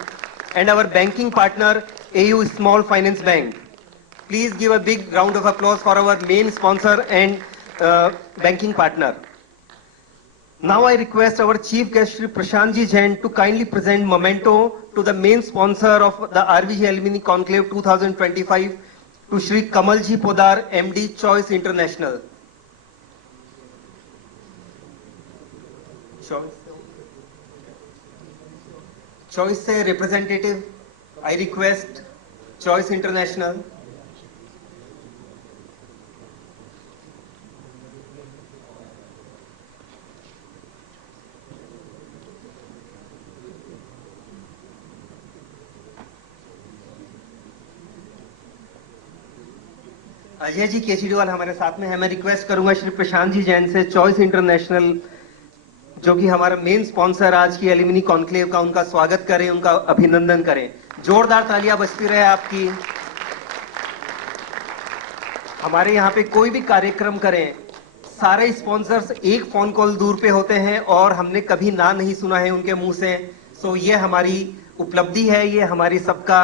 and our banking partner AU Small Finance Bank. Please give a big round of applause for our main sponsor and banking partner. Now I request our chief guest Shri Prashant Ji Jain to kindly present memento to the main sponsor of the RVG Alumni Conclave 2025, to Shri Kamal Ji Podar, MD Choice International. Choice से representative, I request Choice International. Ajay ji Kejriwal हमारे साथ में है। मैं request करूंगा श्री प्रशांत जी जैन से, choice international, जो कि हमारा मेन स्पॉन्सर आज की एलिमिनी कॉन्क्लेव का, उनका स्वागत करें, उनका अभिनंदन करें। जोरदार तालियां बजती रहे आपकी। हमारे यहाँ पे कोई भी कार्यक्रम करें, सारे स्पॉन्सर्स एक फोन कॉल दूर पे होते हैं और हमने कभी ना नहीं सुना है उनके मुंह से। सो ये हमारी उपलब्धि है, ये हमारी सबका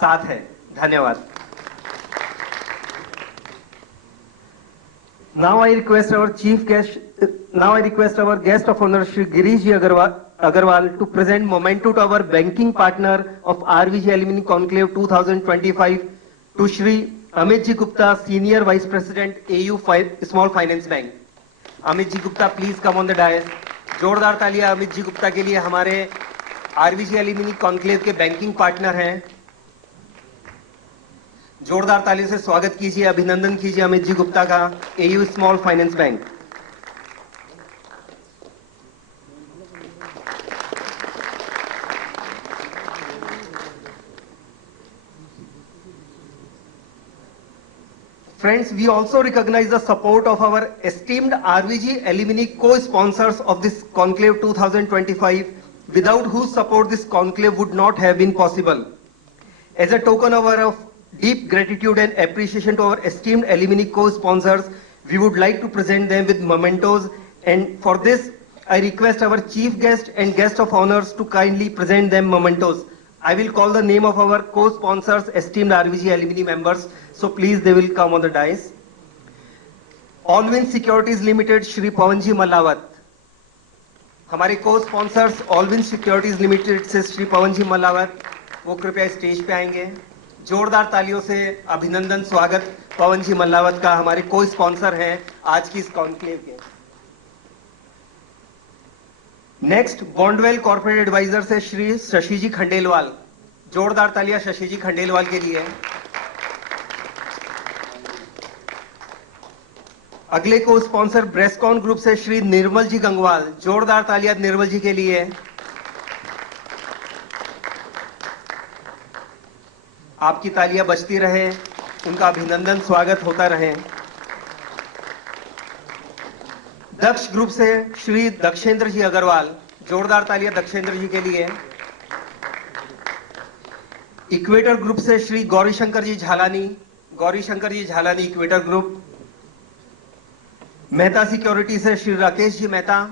साथ है। धन्यवाद। Now I request our guest of honor, Shri Girish Agarwal, to present memento to our banking partner of RVG Alumni Conclave 2025, to Shri Amit Ji Gupta, Senior Vice President, AU Small Finance Bank. Amit Ji Gupta, please come on the dais. जोरदार तालियां अमित जी गुप्ता के लिए, हमारे RVG Alumni Conclave के banking partner हैं। जोरदार ताली से स्वागत कीजिए, अभिनंदन कीजिए अमित जी गुप्ता का, AU small finance bank. Friends, we also recognize the support of our esteemed RVG alumni co-sponsors of this conclave 2025, without whose support this conclave would not have been possible. As a token of our deep gratitude and appreciation to our esteemed alumni co-sponsors, we would like to present them with mementos, and for this, I request our chief guest and guest of honors to kindly present them mementos. I will call the name of our co-sponsors, esteemed RVG alumni members, so please they will come on the dais. Allwin Securities Limited, Shri Pawanji Malawat. हमारे co-sponsors Allwin Securities Limited से श्री पवनजी मल्लावत, वो कृपया stage पे आएंगे। जोरदार तालियों से अभिनंदन स्वागत पवन जी मल्लावत का, हमारे को स्पॉन्सर हैं आज की इस कॉन्क्लेव के। नेक्स्ट, बॉन्डवेल कॉर्पोरेट एडवाइजर से श्री शशि जी खंडेलवाल। जोरदार तालियां शशि जी खंडेलवाल के लिए। अगले को स्पॉन्सर ब्रेस्कॉन ग्रुप से श्री निर्मल जी गंगवाल। जोरदार तालियां निर्मल जी के लिए। आपकी तालियां बजती रहे, उनका अभिनंदन स्वागत होता रहे। दक्ष ग्रुप से श्री दक्षेंद्र जी अग्रवाल। जोरदार तालियां दक्षेंद्र जी के लिए। इक्वेटर ग्रुप से Shri Gaurishankar ji Jhalani. Gaurishankar ji Jhalani, Equator group. Mehta security से Shri Rakesh ji Mehta.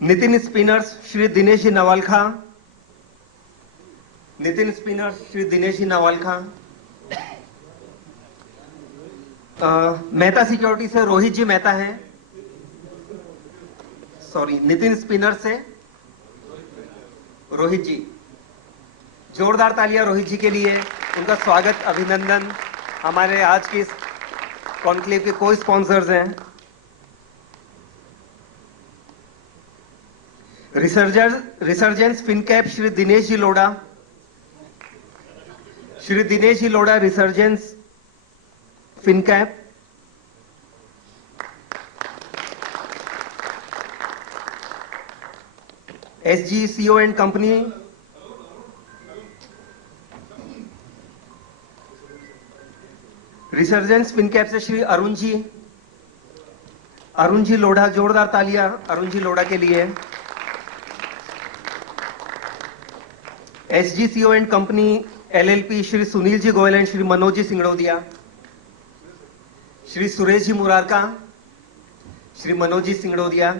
Nitin spinners Shri Dinesh ji Navalakha. Nitin spinners Shri Dinesh ji Navalakha. Mehta security से रोहित जी मेहता हैं। सॉरी, नितिन स्पिनर से रोहित जी। जोरदार तालियां रोहित जी के लिए, उनका स्वागत अभिनंदन। हमारे आज के इस कॉन्क्लेव के को स्पॉन्सर्स हैं। Resurgence Fincap Shri Dinesh ji Lodha. Shri Dinesh ji Lodha, Resurgence Fincap. SGCO and company. Resurgence Fincap से श्री अरुण जी। अरुण जी लोढ़ा, जोरदार तालियां अरुण जी लोढ़ा के लिए। SGCO and company LLP Shri Sunil ji Goyal and Shri Manoj ji Singrodia. Shri Suresh ji Murarka, Shri Manoj ji Singrodia.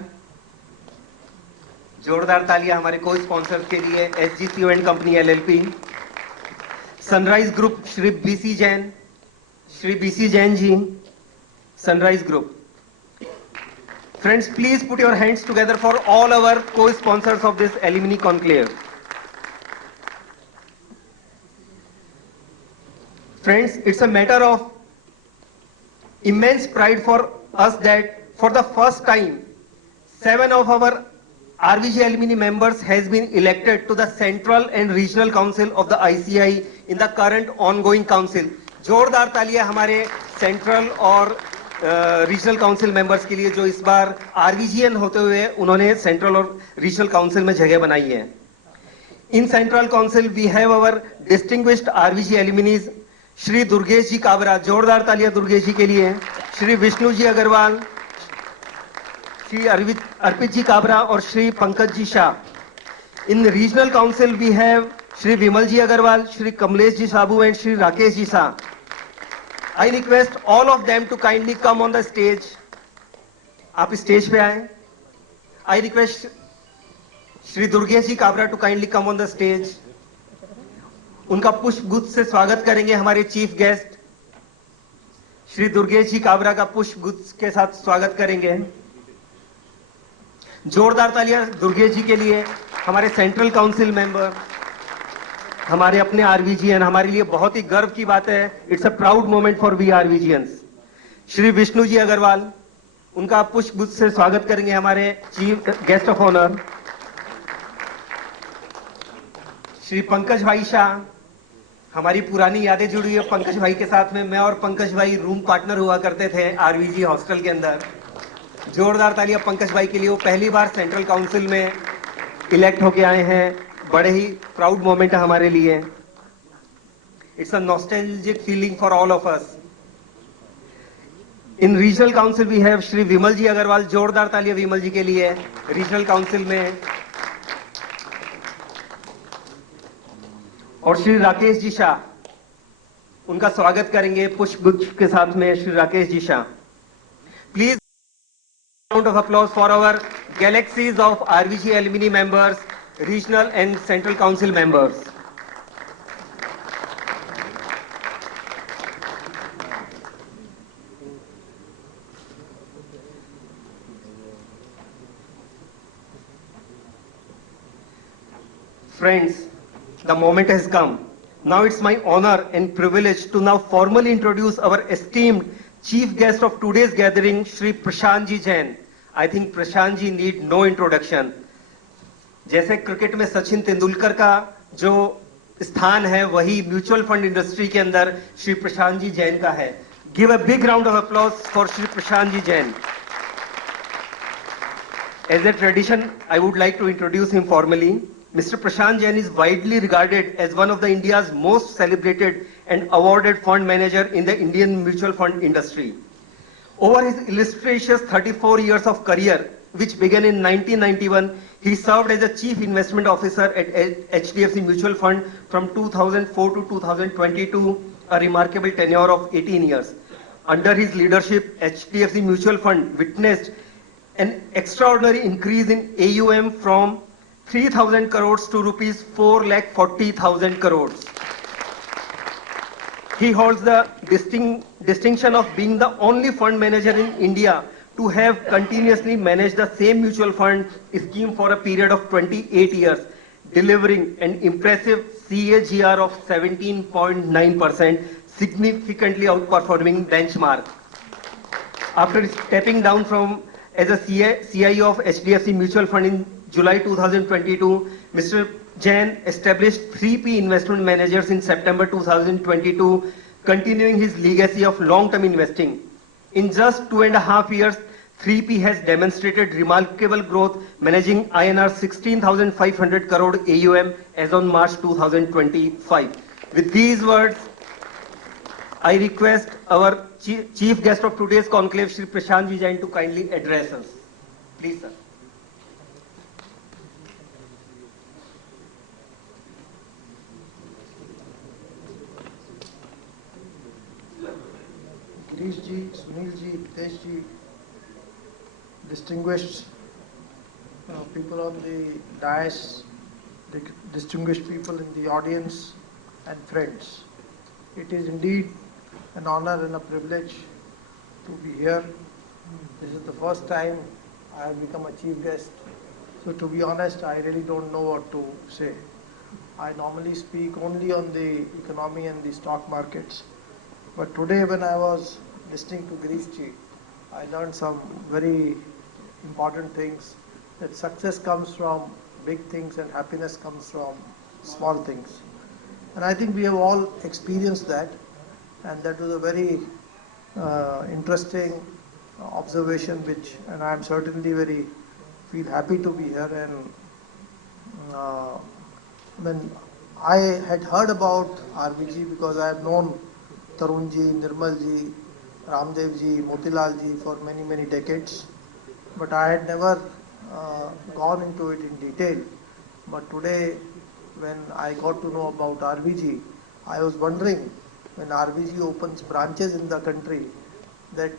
जोरदार तालियां हमारे को स्पॉन्सर के लिए, SGCO and company LLP। Sunrise group Shri BC Jain. Shri BC Jain ji, sunrise group. Friends, please put your hands together for all our co-sponsors of this alumni conclave. Friends, it's a matter of immense pride for us that for the first time, 7 of our RVG alumni members has been elected to the Central and Regional Council of the ICI in the current ongoing council. जोरदार तालियां हमारे central और regional council members के लिए, जो इस बार RVGN होते हुए उन्होंने सेंट्रल और रीजनल काउंसिल में जगह बनाई है। In Central Council, we have our distinguished RVG alumni Shri Durgesh ji Kabra, जोरदार तालियां दुर्गेश जी के लिए। श्री विष्णु जी अग्रवाल, श्री अर्पित जी काबरा और Shri Pankaj ji Shah. In regional council we have Shri Vimal ji Agarwal, Shri Kamlesh ji Sabu and Shri Rakesh ji Shah. I request all of them to kindly come on the stage. आप स्टेज पे आए। I request Shri Durgesh ji Kabra to kindly come on the stage. उनका पुष्प गुच्छ से स्वागत करेंगे हमारे चीफ गेस्ट। श्री दुर्गेश जी काबरा का पुष्प गुच्छ के साथ स्वागत करेंगे। जोरदार तालियां दुर्गेश जी के लिए। हमारे सेंट्रल काउंसिल मेंबर, हमारे अपने आरवीजीएन, हमारे लिए बहुत ही गर्व की बात है। It's a proud moment for we RVGians. Shri Vishnu ji Agarwal, उनका पुष्प गुच्छ से स्वागत करेंगे हमारे chief guest of honour. Shri Pankaj bhai Shah, हमारी पुरानी यादें जुड़ी हुई है पंकज भाई के साथ में। मैं और पंकज भाई रूम पार्टनर हुआ करते थे आरवीजी हॉस्टल के अंदर। जोरदार तालियां पंकज भाई के लिए। वो पहली बार सेंट्रल काउंसिल में इलेक्ट होके आए हैं। बड़े ही प्राउड मोमेंट है हमारे लिए। It's a nostalgic feeling for all of us. In regional council we have Shri Vimal ji Agarwal. जोरदार तालियां विमल जी के लिए। रीजनल काउंसिल में और श्री राकेश जी शाह, उनका स्वागत करेंगे पुष्प गुच्छ के साथ में Shri Rakesh ji Shah. Please round of applause for our galaxies of RVG alumni members, regional and central council members. Friends, the moment has come. Now it's my honor and privilege to now formally introduce our esteemed chief guest of today's gathering, Shri Prashant Ji Jain. I think Prashant Ji need no introduction. जैसे cricket में सचिन तेंदुलकर का जो स्थान है, वही mutual fund industry के अंदर श्री प्रशांत जी जैन का है। Give a big round of applause for Shri Prashant ji Jain. As a tradition, I would like to introduce him formally. Mr. Prashant Jain is widely regarded as one of the India's most celebrated and awarded fund manager in the Indian mutual fund industry. Over his illustrious 34 years of career, which began in 1991, he served as a chief investment officer at HDFC Mutual Fund from 2004 to 2022, a remarkable tenure of 18 years. Under his leadership, HDFC Mutual Fund witnessed an extraordinary increase in AUM from 3,000 crores to rupees 4,40,000 crores. He holds the distinction of being the only fund manager in India to have continuously managed the same mutual fund scheme for a period of 28 years, delivering an impressive CAGR of 17.9%, significantly outperforming benchmark. After stepping down from as a CIO of HDFC Mutual Fund in July 2022, Mr. Jain established 3P Investment Managers in September 2022, continuing his legacy of long-term investing. In just 2.5 years, 3P has demonstrated remarkable growth, managing INR 16,500 crore AUM as on March 2025. With these words, I request our chief guest of today's conclave, Shri Prashant Ji Jain, to kindly address us. Please, sir. Girish ji, Sunil ji, Hitesh ji, distinguished people on the dais, distinguished people in the audience, and friends. It is indeed an honor and a privilege to be here. This is the first time I have become a chief guest. So to be honest, I really don't know what to say. I normally speak only on the economy and the stock markets. But today when I was listening to Girish ji, I learned some very important things, that success comes from big things and happiness comes from small things. And I think we have all experienced that, and that was a very interesting observation, which, and I am certainly very feel happy to be here. And when I had heard about RBG, because I have known Tarun ji, Nirmal ji, Ramdev ji, Motilal ji for many, many decades. But I had never gone into it in detail. But today, when I got to know about RVG, I was wondering when RVG opens branches in the country that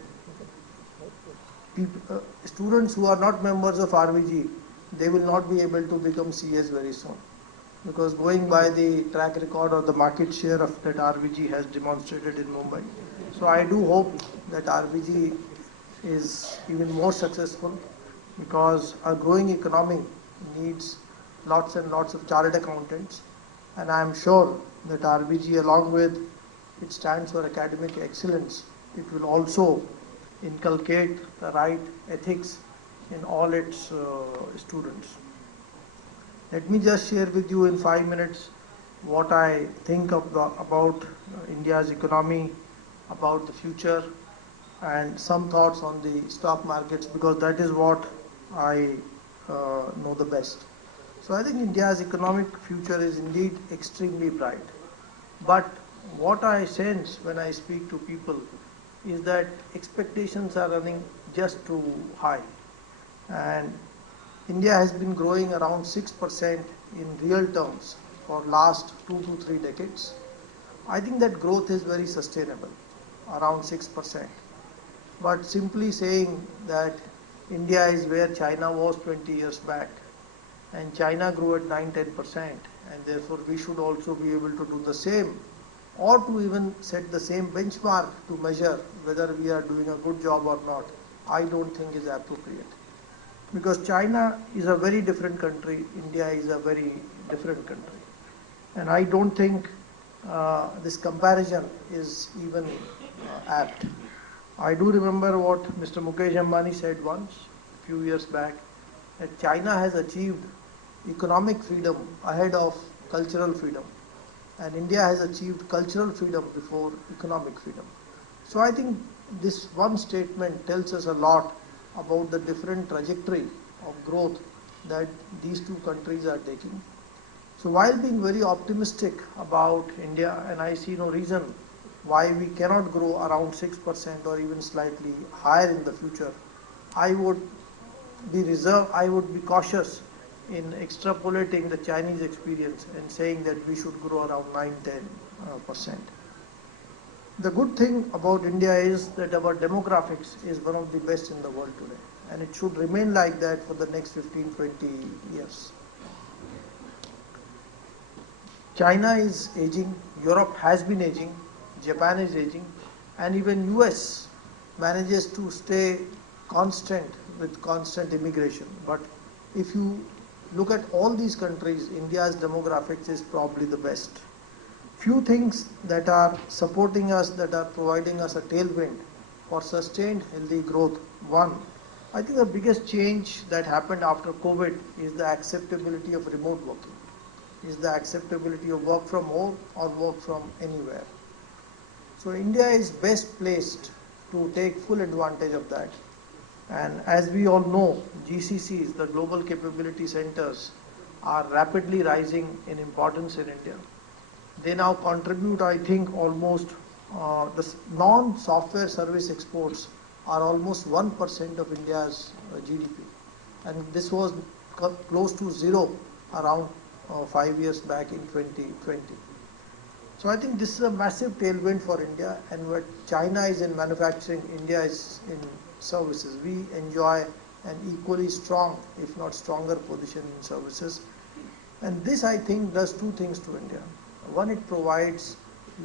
students who are not members of RVG, they will not be able to become CS very soon. Because going by the track record or the market share of that RVG has demonstrated in Mumbai. So I do hope that RVG is even more successful because a growing economy needs lots and lots of chartered accountants, and I am sure that RVG, along with it stands for academic excellence, it will also inculcate the right ethics in all its students. Let me just share with you in 5 minutes what I think about India's economy, about the future, and some thoughts on the stock markets because that is what I know the best. So I think India's economic future is indeed extremely bright. But what I sense when I speak to people is that expectations are running just too high. And India has been growing around 6% in real terms for last 2 to 3 decades. I think that growth is very sustainable, around 6%. But simply saying that India is where China was 20 years back and China grew at 9-10% and therefore we should also be able to do the same or to even set the same benchmark to measure whether we are doing a good job or not, I don't think is appropriate. Because China is a very different country, India is a very different country. And I don't think this comparison is even apt. I do remember what Mr. Mukesh Ambani said once, a few years back, that China has achieved economic freedom ahead of cultural freedom. And India has achieved cultural freedom before economic freedom. So I think this one statement tells us a lot about the different trajectory of growth that these two countries are taking. So while being very optimistic about India, and I see no reason why we cannot grow around 6% or even slightly higher in the future, I would I would be cautious in extrapolating the Chinese experience and saying that we should grow around 9-10%. The good thing about India is that our demographics is one of the best in the world today, and it should remain like that for the next 15-20 years. China is aging, Europe has been aging, Japan is aging, and even US manages to stay constant with constant immigration. But if you look at all these countries, India's demographics is probably the best. Few things that are supporting us, that are providing us a tailwind for sustained healthy growth. One, I think the biggest change that happened after COVID is the acceptability of remote working, is the acceptability of work from home or work from anywhere. So India is best placed to take full advantage of that. And as we all know, GCCs, the Global Capability Centers, are rapidly rising in importance in India. They now contribute, I think, almost the non-software service exports are almost 1% of India's GDP. And this was close to zero around 5 years back in 2020. So I think this is a massive tailwind for India, and what China is in manufacturing, India is in services. We enjoy an equally strong, if not stronger position in services. And this, I think, does two things to India. One, it provides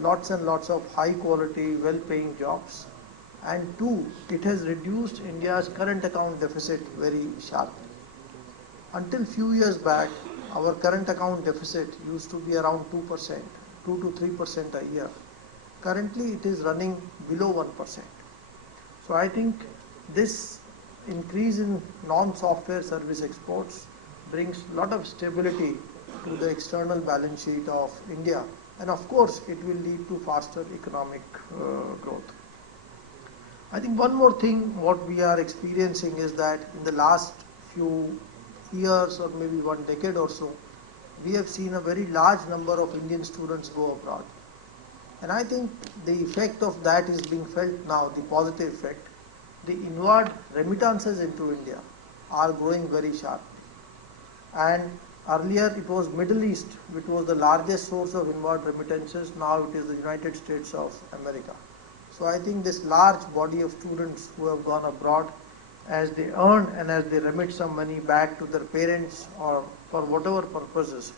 lots and lots of high quality, well-paying jobs. And two, it has reduced India's current account deficit very sharply. Until few years back, our current account deficit used to be around 2%, 2 to 3% a year. Currently, it is running below 1%. So I think this increase in non-software service exports brings a lot of stability to the external balance sheet of India, and of course it will lead to faster economic growth. I think one more thing what we are experiencing is that in the last few years or maybe 1 decade or so, we have seen a very large number of Indian students go abroad. And I think the effect of that is being felt now, the positive effect. The inward remittances into India are growing very sharply. And earlier it was Middle East which was the largest source of inward remittances. Now it is the United States of America. So I think this large body of students who have gone abroad, as they earn and as they remit some money back to their parents or for whatever purposes,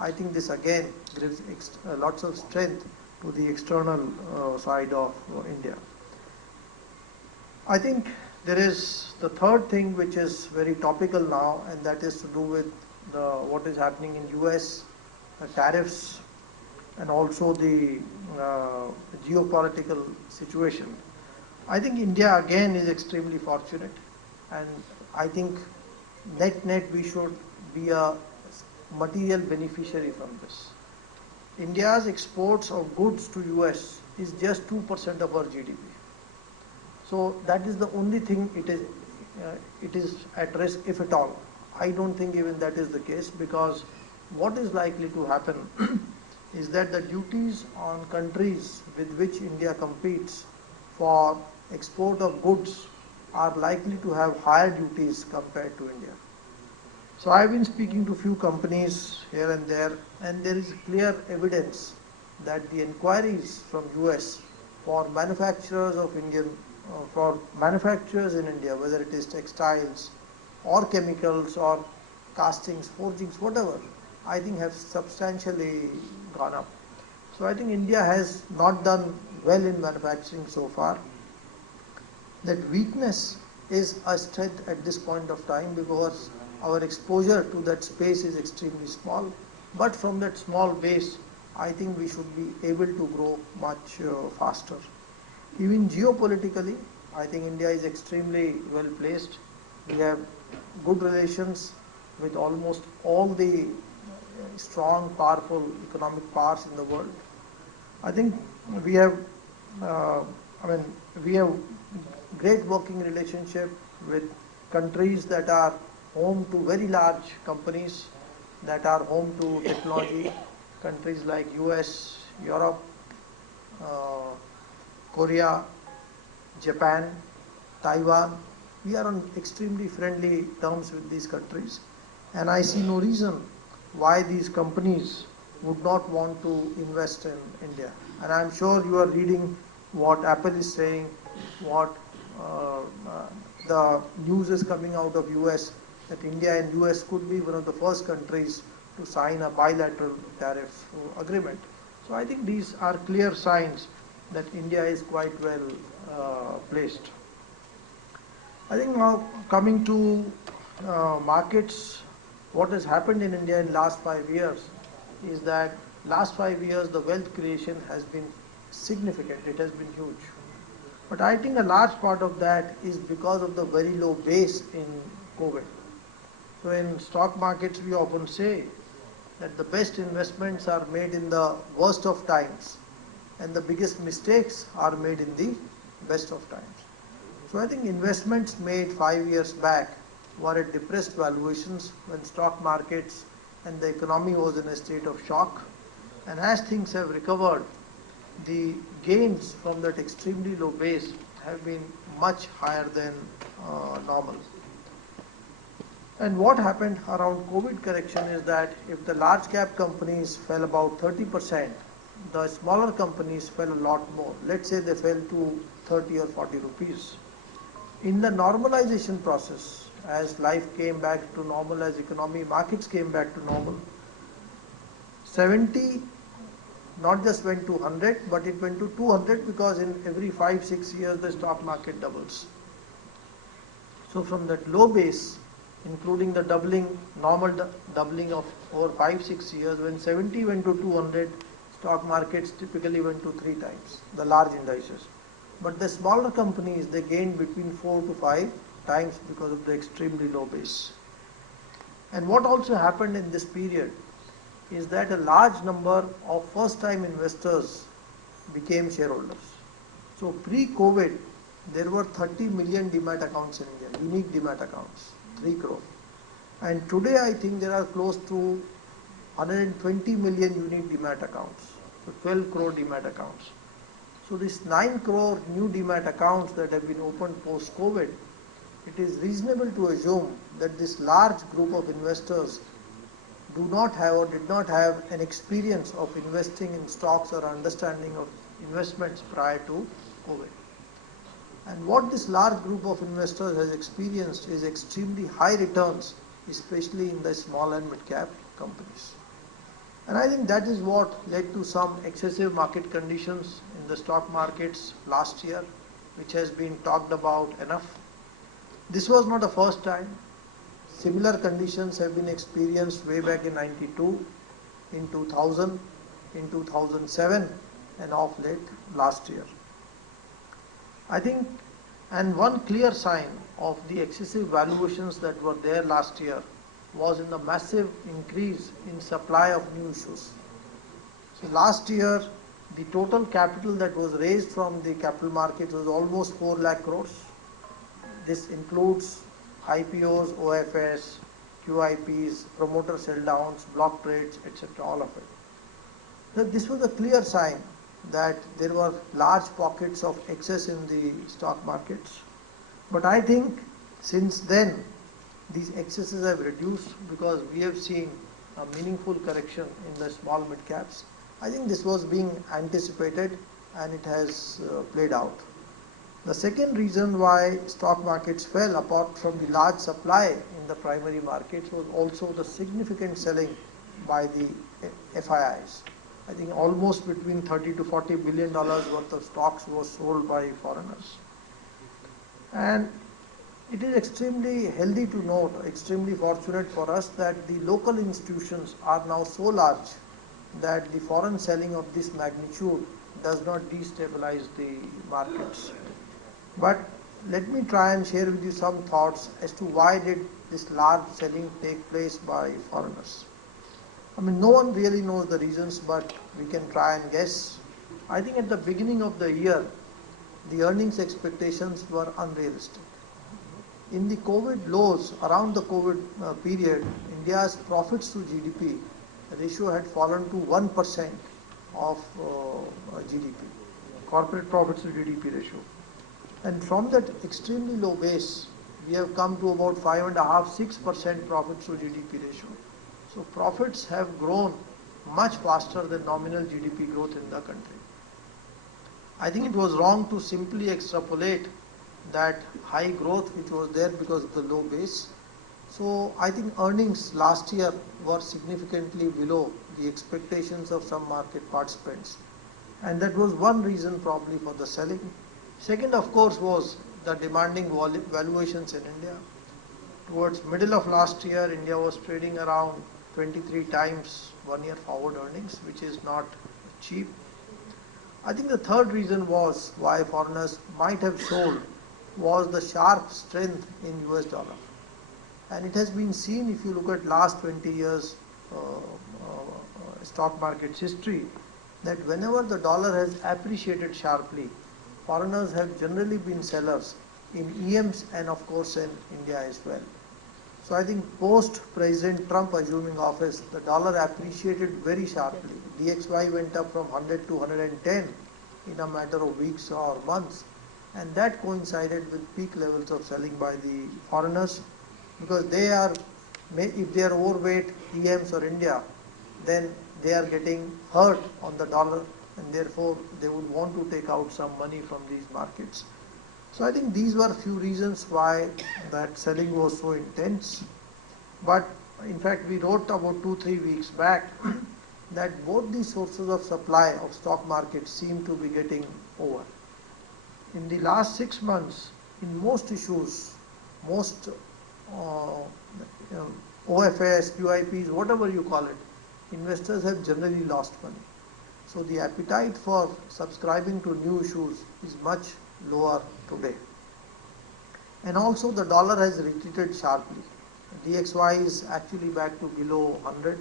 I think this again gives lots of strength to the external side of India. I think there is the third thing which is very topical now, and that is to do with what is happening in US, the tariffs, and also the geopolitical situation. I think India again is extremely fortunate, and I think net we should be a material beneficiary from this. India's exports of goods to US is just 2% of our GDP. So that is the only thing it is at risk, if at all. I don't think even that is the case, because what is likely to happen is that the duties on countries with which India competes for export of goods are likely to have higher duties compared to India. So I have been speaking to few companies here and there is clear evidence that the inquiries from US for manufacturers of for manufacturers in India, whether it is textiles or chemicals or castings, forgings, whatever, I think have substantially gone up. So I think India has not done well in manufacturing so far. That weakness is a strength at this point of time, because our exposure to that space is extremely small. But from that small base, I think we should be able to grow much faster. Even geopolitically, I think India is extremely well placed. We have good relations with almost all the strong, powerful economic powers in the world. I think we have, uh, we have great working relationship with countries that are home to very large companies, that are home to technology, countries like US, Europe, uh, Korea, Japan, Taiwan. We are on extremely friendly terms with these countries, and I see no reason why these companies would not want to invest in India. And I'm sure you are reading what Apple is saying, what uh, uh, the news is coming out of US, that India and US could be one of the first countries to sign a bilateral tariff agreement. So I think these are clear signs that India is quite well placed. I think now coming to markets, what has happened in India in last 5 years is that last 5 years the wealth creation has been significant. It has been huge. But I think a large part of that is because of the very low base in COVID. So in stock markets, we often say that the best investments are made in the worst of times, and the biggest mistakes are made in the best of times. So I think investments made 5 years back were at depressed valuations when stock markets and the economy was in a state of shock. And as things have recovered, the gains from that extremely low base have been much higher than normal. And what happened around COVID correction is that if the large cap companies fell about 30%, the smaller companies fell a lot more. Let's say they fell to 30 or 40 rupees. In the normalization process, as life came back to normal, as economy markets came back to normal, 70 not just went to 100, but it went to 200, because in every 5-6 years the stock market doubles. So from that low base, including the normal doubling of over 5-6 years, when 70 went to 200, stock markets typically went to 3 times, the large indices. But the smaller companies, they gained between 4 to 5 times because of the extremely low base. And what also happened in this period is that a large number of first-time investors became shareholders. So pre-COVID, there were 30 million demat accounts in India, unique demat accounts, 3 crore. And today I think there are close to 120 million unique demat accounts. so 12 crore demat accounts. So this 9 crore new demat accounts that have been opened post-COVID, it is reasonable to assume that this large group of investors do not have or did not have an experience of investing in stocks or understanding of investments prior to COVID. And what this large group of investors has experienced is extremely high returns, especially in the small and mid-cap companies. And I think that is what led to some excessive market conditions in the stock markets last year, which has been talked about enough. This was not the first time. Similar conditions have been experienced way back in 92, in 2000, in 2007, and of late last year. I think, and one clear sign of the excessive valuations that were there last year was in the massive increase in supply of new issues. So last year, the total capital that was raised from the capital markets was almost 4 lakh crores. This includes IPOs, OFS, QIPs, promoter sell downs, block trades, etc., all of it. So this was a clear sign that there were large pockets of excess in the stock markets. But I think since then, these excesses have reduced because we have seen a meaningful correction in the small mid caps. I think this was being anticipated and it has played out. The second reason why stock markets fell, apart from the large supply in the primary markets, was also the significant selling by the FIIs. I think almost between 30 to 40 billion dollars worth of stocks was sold by foreigners. And it is extremely healthy to note, extremely fortunate for us that the local institutions are now so large that the foreign selling of this magnitude does not destabilize the markets. But let me try and share with you some thoughts as to why did this large selling take place by foreigners. I mean, no one really knows the reasons, but we can try and guess. I think at the beginning of the year, the earnings expectations were unrealistic. In the COVID lows, around the COVID period, India's profits to GDP ratio had fallen to 1% of GDP, corporate profits to GDP ratio. And from that extremely low base, we have come to about 5.5–6% profits to GDP ratio. So profits have grown much faster than nominal GDP growth in the country. I think it was wrong to simply extrapolate that high growth which was there because of the low base. So I think earnings last year were significantly below the expectations of some market participants. And that was one reason probably for the selling. Second, of course, was the demanding valuations in India. Towards middle of last year, India was trading around 23 times 1 year forward earnings, which is not cheap. I think the third reason was why foreigners might have sold was the sharp strength in US dollar. And it has been seen, if you look at last 20 years stock market's history, that whenever the dollar has appreciated sharply, foreigners have generally been sellers in EMs and of course in India as well. So I think post President Trump assuming office, the dollar appreciated very sharply. DXY went up from 100 to 110 in a matter of weeks or months, and that coincided with peak levels of selling by the foreigners, because they are, if they are overweight EMs or India, then they are getting hurt on the dollar, and therefore they would want to take out some money from these markets. So I think these were few reasons why that selling was so intense. But in fact, we wrote about 2–3 weeks back that both these sources of supply of stock market seem to be getting over. In the last 6 months, in most issues, most OFS, QIPs, whatever you call it, investors have generally lost money. So the appetite for subscribing to new issues is much lower today. And also the dollar has retreated sharply. DXY is actually back to below 100.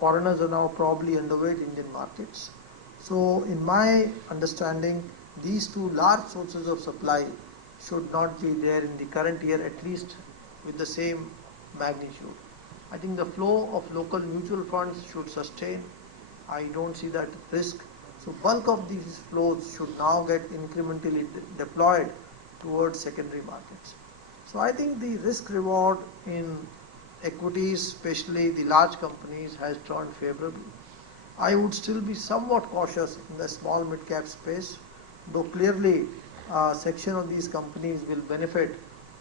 Foreigners are now probably underweight Indian markets. So in my understanding, these two large sources of supply should not be there in the current year, at least with the same magnitude. I think the flow of local mutual funds should sustain. I don't see that risk. So bulk of these flows should now get incrementally deployed towards secondary markets. So I think the risk reward in equities, especially the large companies, has turned favorable. I would still be somewhat cautious in the small mid-cap space, though clearly a section of these companies will benefit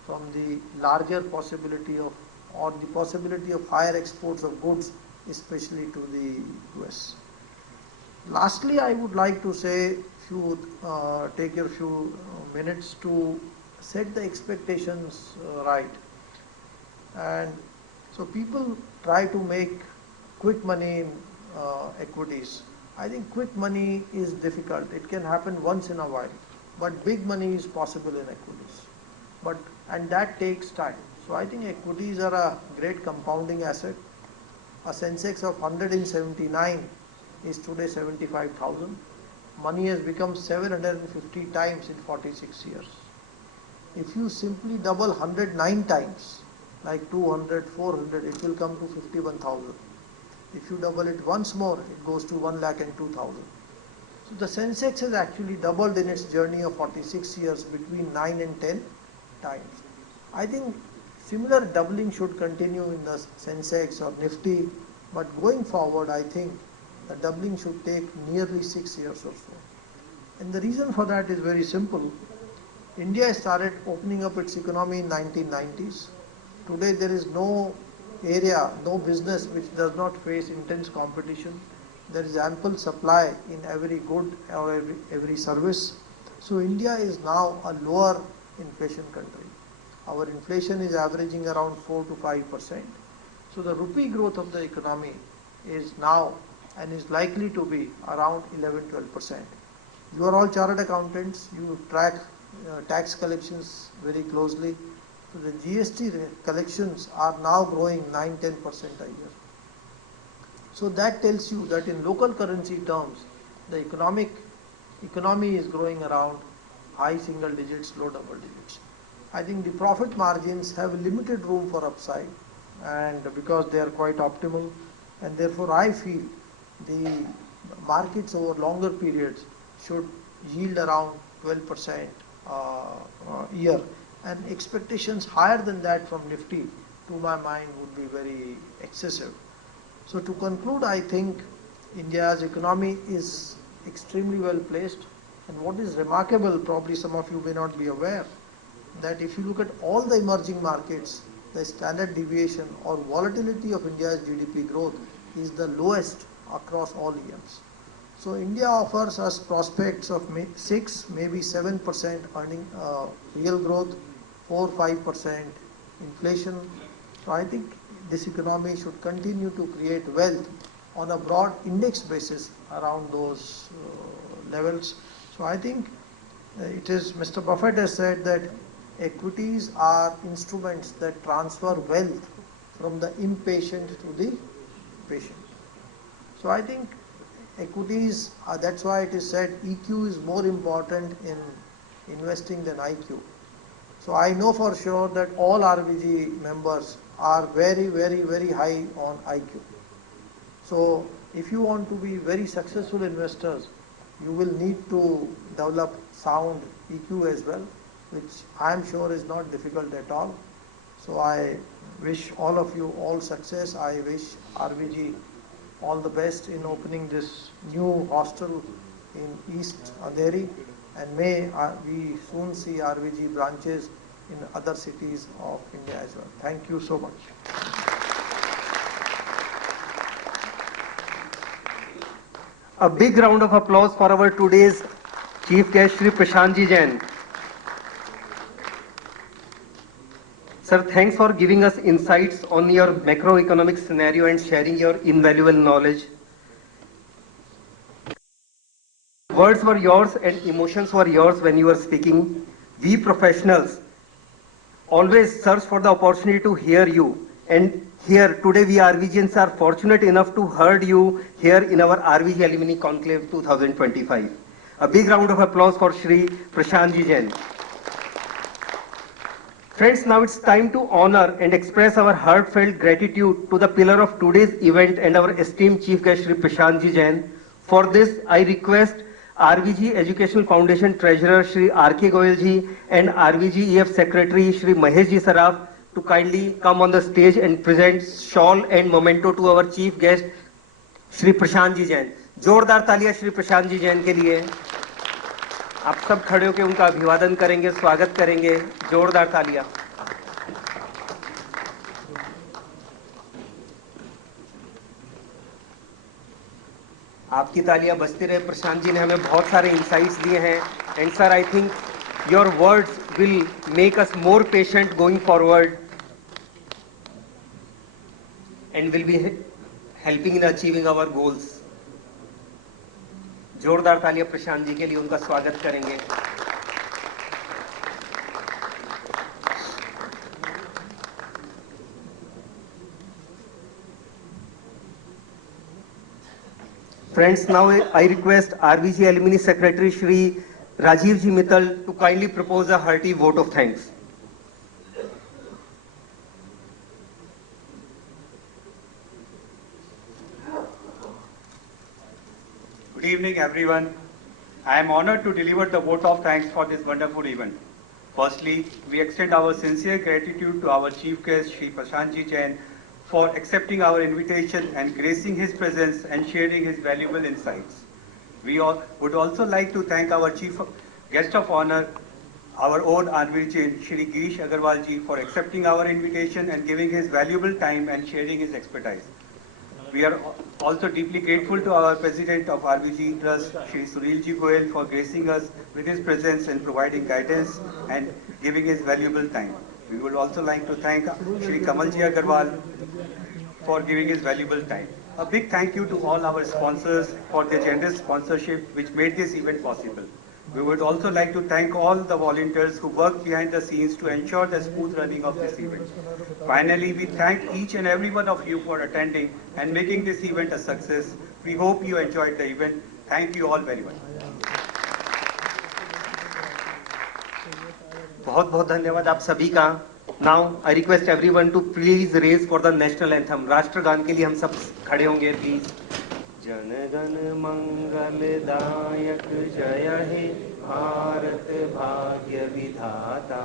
from the larger possibility of, or the possibility of higher exports of goods, especially to the US. Lastly, I would like to say, if you take a few minutes to set the expectations right. And so people try to make quick money in equities. I think quick money is difficult. It can happen once in a while, but big money is possible in equities. And that takes time. So I think equities are a great compounding asset. A Sensex of 179 is today 75,000. Money has become 750 times in 46 years. If you simply double 109 times, like 200, 400, it will come to 51,000. If you double it once more, it goes to 1,02,000. So the Sensex has actually doubled in its journey of 46 years between 9 and 10 times. I think similar doubling should continue in the Sensex or Nifty, but going forward, I think the doubling should take nearly 6 years or so. And the reason for that is very simple. India started opening up its economy in 1990s. Today there is no area, no business which does not face intense competition. There is ample supply in every good or every service. So India is now a lower inflation country. Our inflation is averaging around 4 to 5%. So the rupee growth of the economy is now and is likely to be around 11-12%. You are all chartered accountants. You track tax collections very closely. So the GST collections are now growing 9-10% a year. So that tells you that in local currency terms, the economy is growing around high single digits, low double digits. I think the profit margins have limited room for upside, and because they are quite optimal, and therefore I feel the markets over longer periods should yield around 12% year, and expectations higher than that from Nifty, to my mind, would be very excessive. So to conclude, I think India's economy is extremely well placed, and what is remarkable, probably some of you may not be aware, that if you look at all the emerging markets, the standard deviation or volatility of India's GDP growth is the lowest across all years. So India offers us prospects of 6, maybe 7% earning real growth, 4-5% inflation. So I think this economy should continue to create wealth on a broad index basis around those levels. So I think it is, Mr. Buffett has said that equities are instruments that transfer wealth from the impatient to the patient. So I think equities, that's why it is said EQ is more important in investing than IQ. So I know for sure that all RVG members are very, very, very high on IQ. So if you want to be very successful investors, you will need to develop sound EQ as well, which I am sure is not difficult at all. So I wish all of you all success. I wish RVG all the best in opening this new hostel in East Andheri, and may we soon see RVG branches in other cities of India as well. Thank you so much. A big round of applause for our today's chief guest, Shri Prashant Ji Jain. Sir, thanks for giving us insights on your macroeconomic scenario and sharing your invaluable knowledge. Words were yours and emotions were yours when you were speaking. We professionals always search for the opportunity to hear you. And here today we RVGians are fortunate enough to heard you here in our RVG Alumni Conclave 2025. A big round of applause for Shri Prashant Ji Jain. Friends, now it's time to honor and express our heartfelt gratitude to the pillar of today's event and our esteemed chief guest, Shri Prashant Ji Jain, For this, I request RVG Educational Foundation Treasurer Shri R.K. Goyal ji and RVG EF Secretary Shri Mahesh ji Saraf to kindly come on the stage and present shawl and memento to our chief guest Shri Prashant ji Jain. जोरदार तालियां श्री प्रशांत जी जैन के लिए। आप सब खड़े होकर उनका अभिवादन करेंगे, स्वागत करेंगे। जोरदार तालियां। आपकी तालियां बजती रहे। प्रशांत जी ने हमें बहुत सारे इंसाइट्स दिए हैं and sir I think your words will make us more patient going forward and will be helping in achieving our goals. जोरदार तालियां प्रशांत जी के लिए, उनका स्वागत करेंगे। Friends, now I request RVG Alumni Secretary Shri Rajiv Ji Mittal to kindly propose a hearty vote of thanks. Good evening, everyone. I am honored to deliver the vote of thanks for this wonderful event. Firstly, we extend our sincere gratitude to our chief guest, Shri Prashant Ji Jain, for accepting our invitation and gracing his presence and sharing his valuable insights. We would also like to thank our chief guest of honor, our own RVG, Shri Girish Agarwal Ji, for accepting our invitation and giving his valuable time and sharing his expertise. We are also deeply grateful to our President of RVG Trust, Shri Sunil Ji Goyal, for gracing us with his presence and providing guidance and giving his valuable time. We would also like to thank Shri Kamal Ji Agarwal for giving his valuable time. A big thank you to all our sponsors for their generous sponsorship which made this event possible. We would also like to thank all the volunteers who worked behind the scenes to ensure the smooth running of this event. Finally, we thank each and every one of you for attending and making this event a success. We hope you enjoyed the event. Thank you all very much. बहुत बहुत धन्यवाद आप सभी का। Now I request everyone to please raise for the national anthem. राष्ट्रगान के लिए हम सब खड़े होंगे प्लीज। जन गण मंगल दायक जय हे भारत भाग्य विधाता,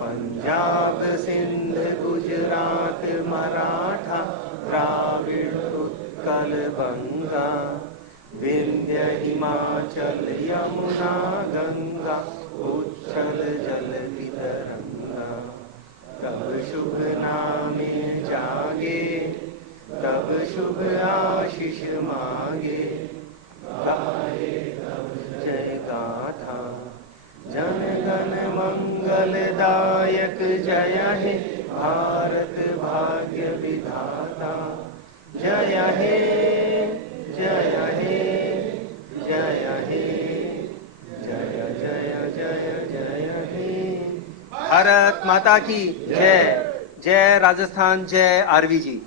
पंजाब सिंध गुजरात मराठा द्राविड़ उत्कल बंगा, विंध्य हिमाचल यमुना गंगा उच्छल जल वितरंगा। तब शुभ नामे जागे, तब शुभ आशीष मांगे, गाए तब जय गाथा। जन गण मंगल दायक जय हे भारत भाग्य विधाता, जय हे जय हे जय हे जय जय जय जय हे। भारत माता की जय। जय राजस्थान, जय RVG।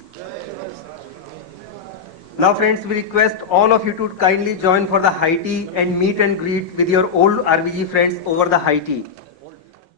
Now friends, we request all of you to kindly join for the high tea and meet and greet with your old RVG friends over the high tea.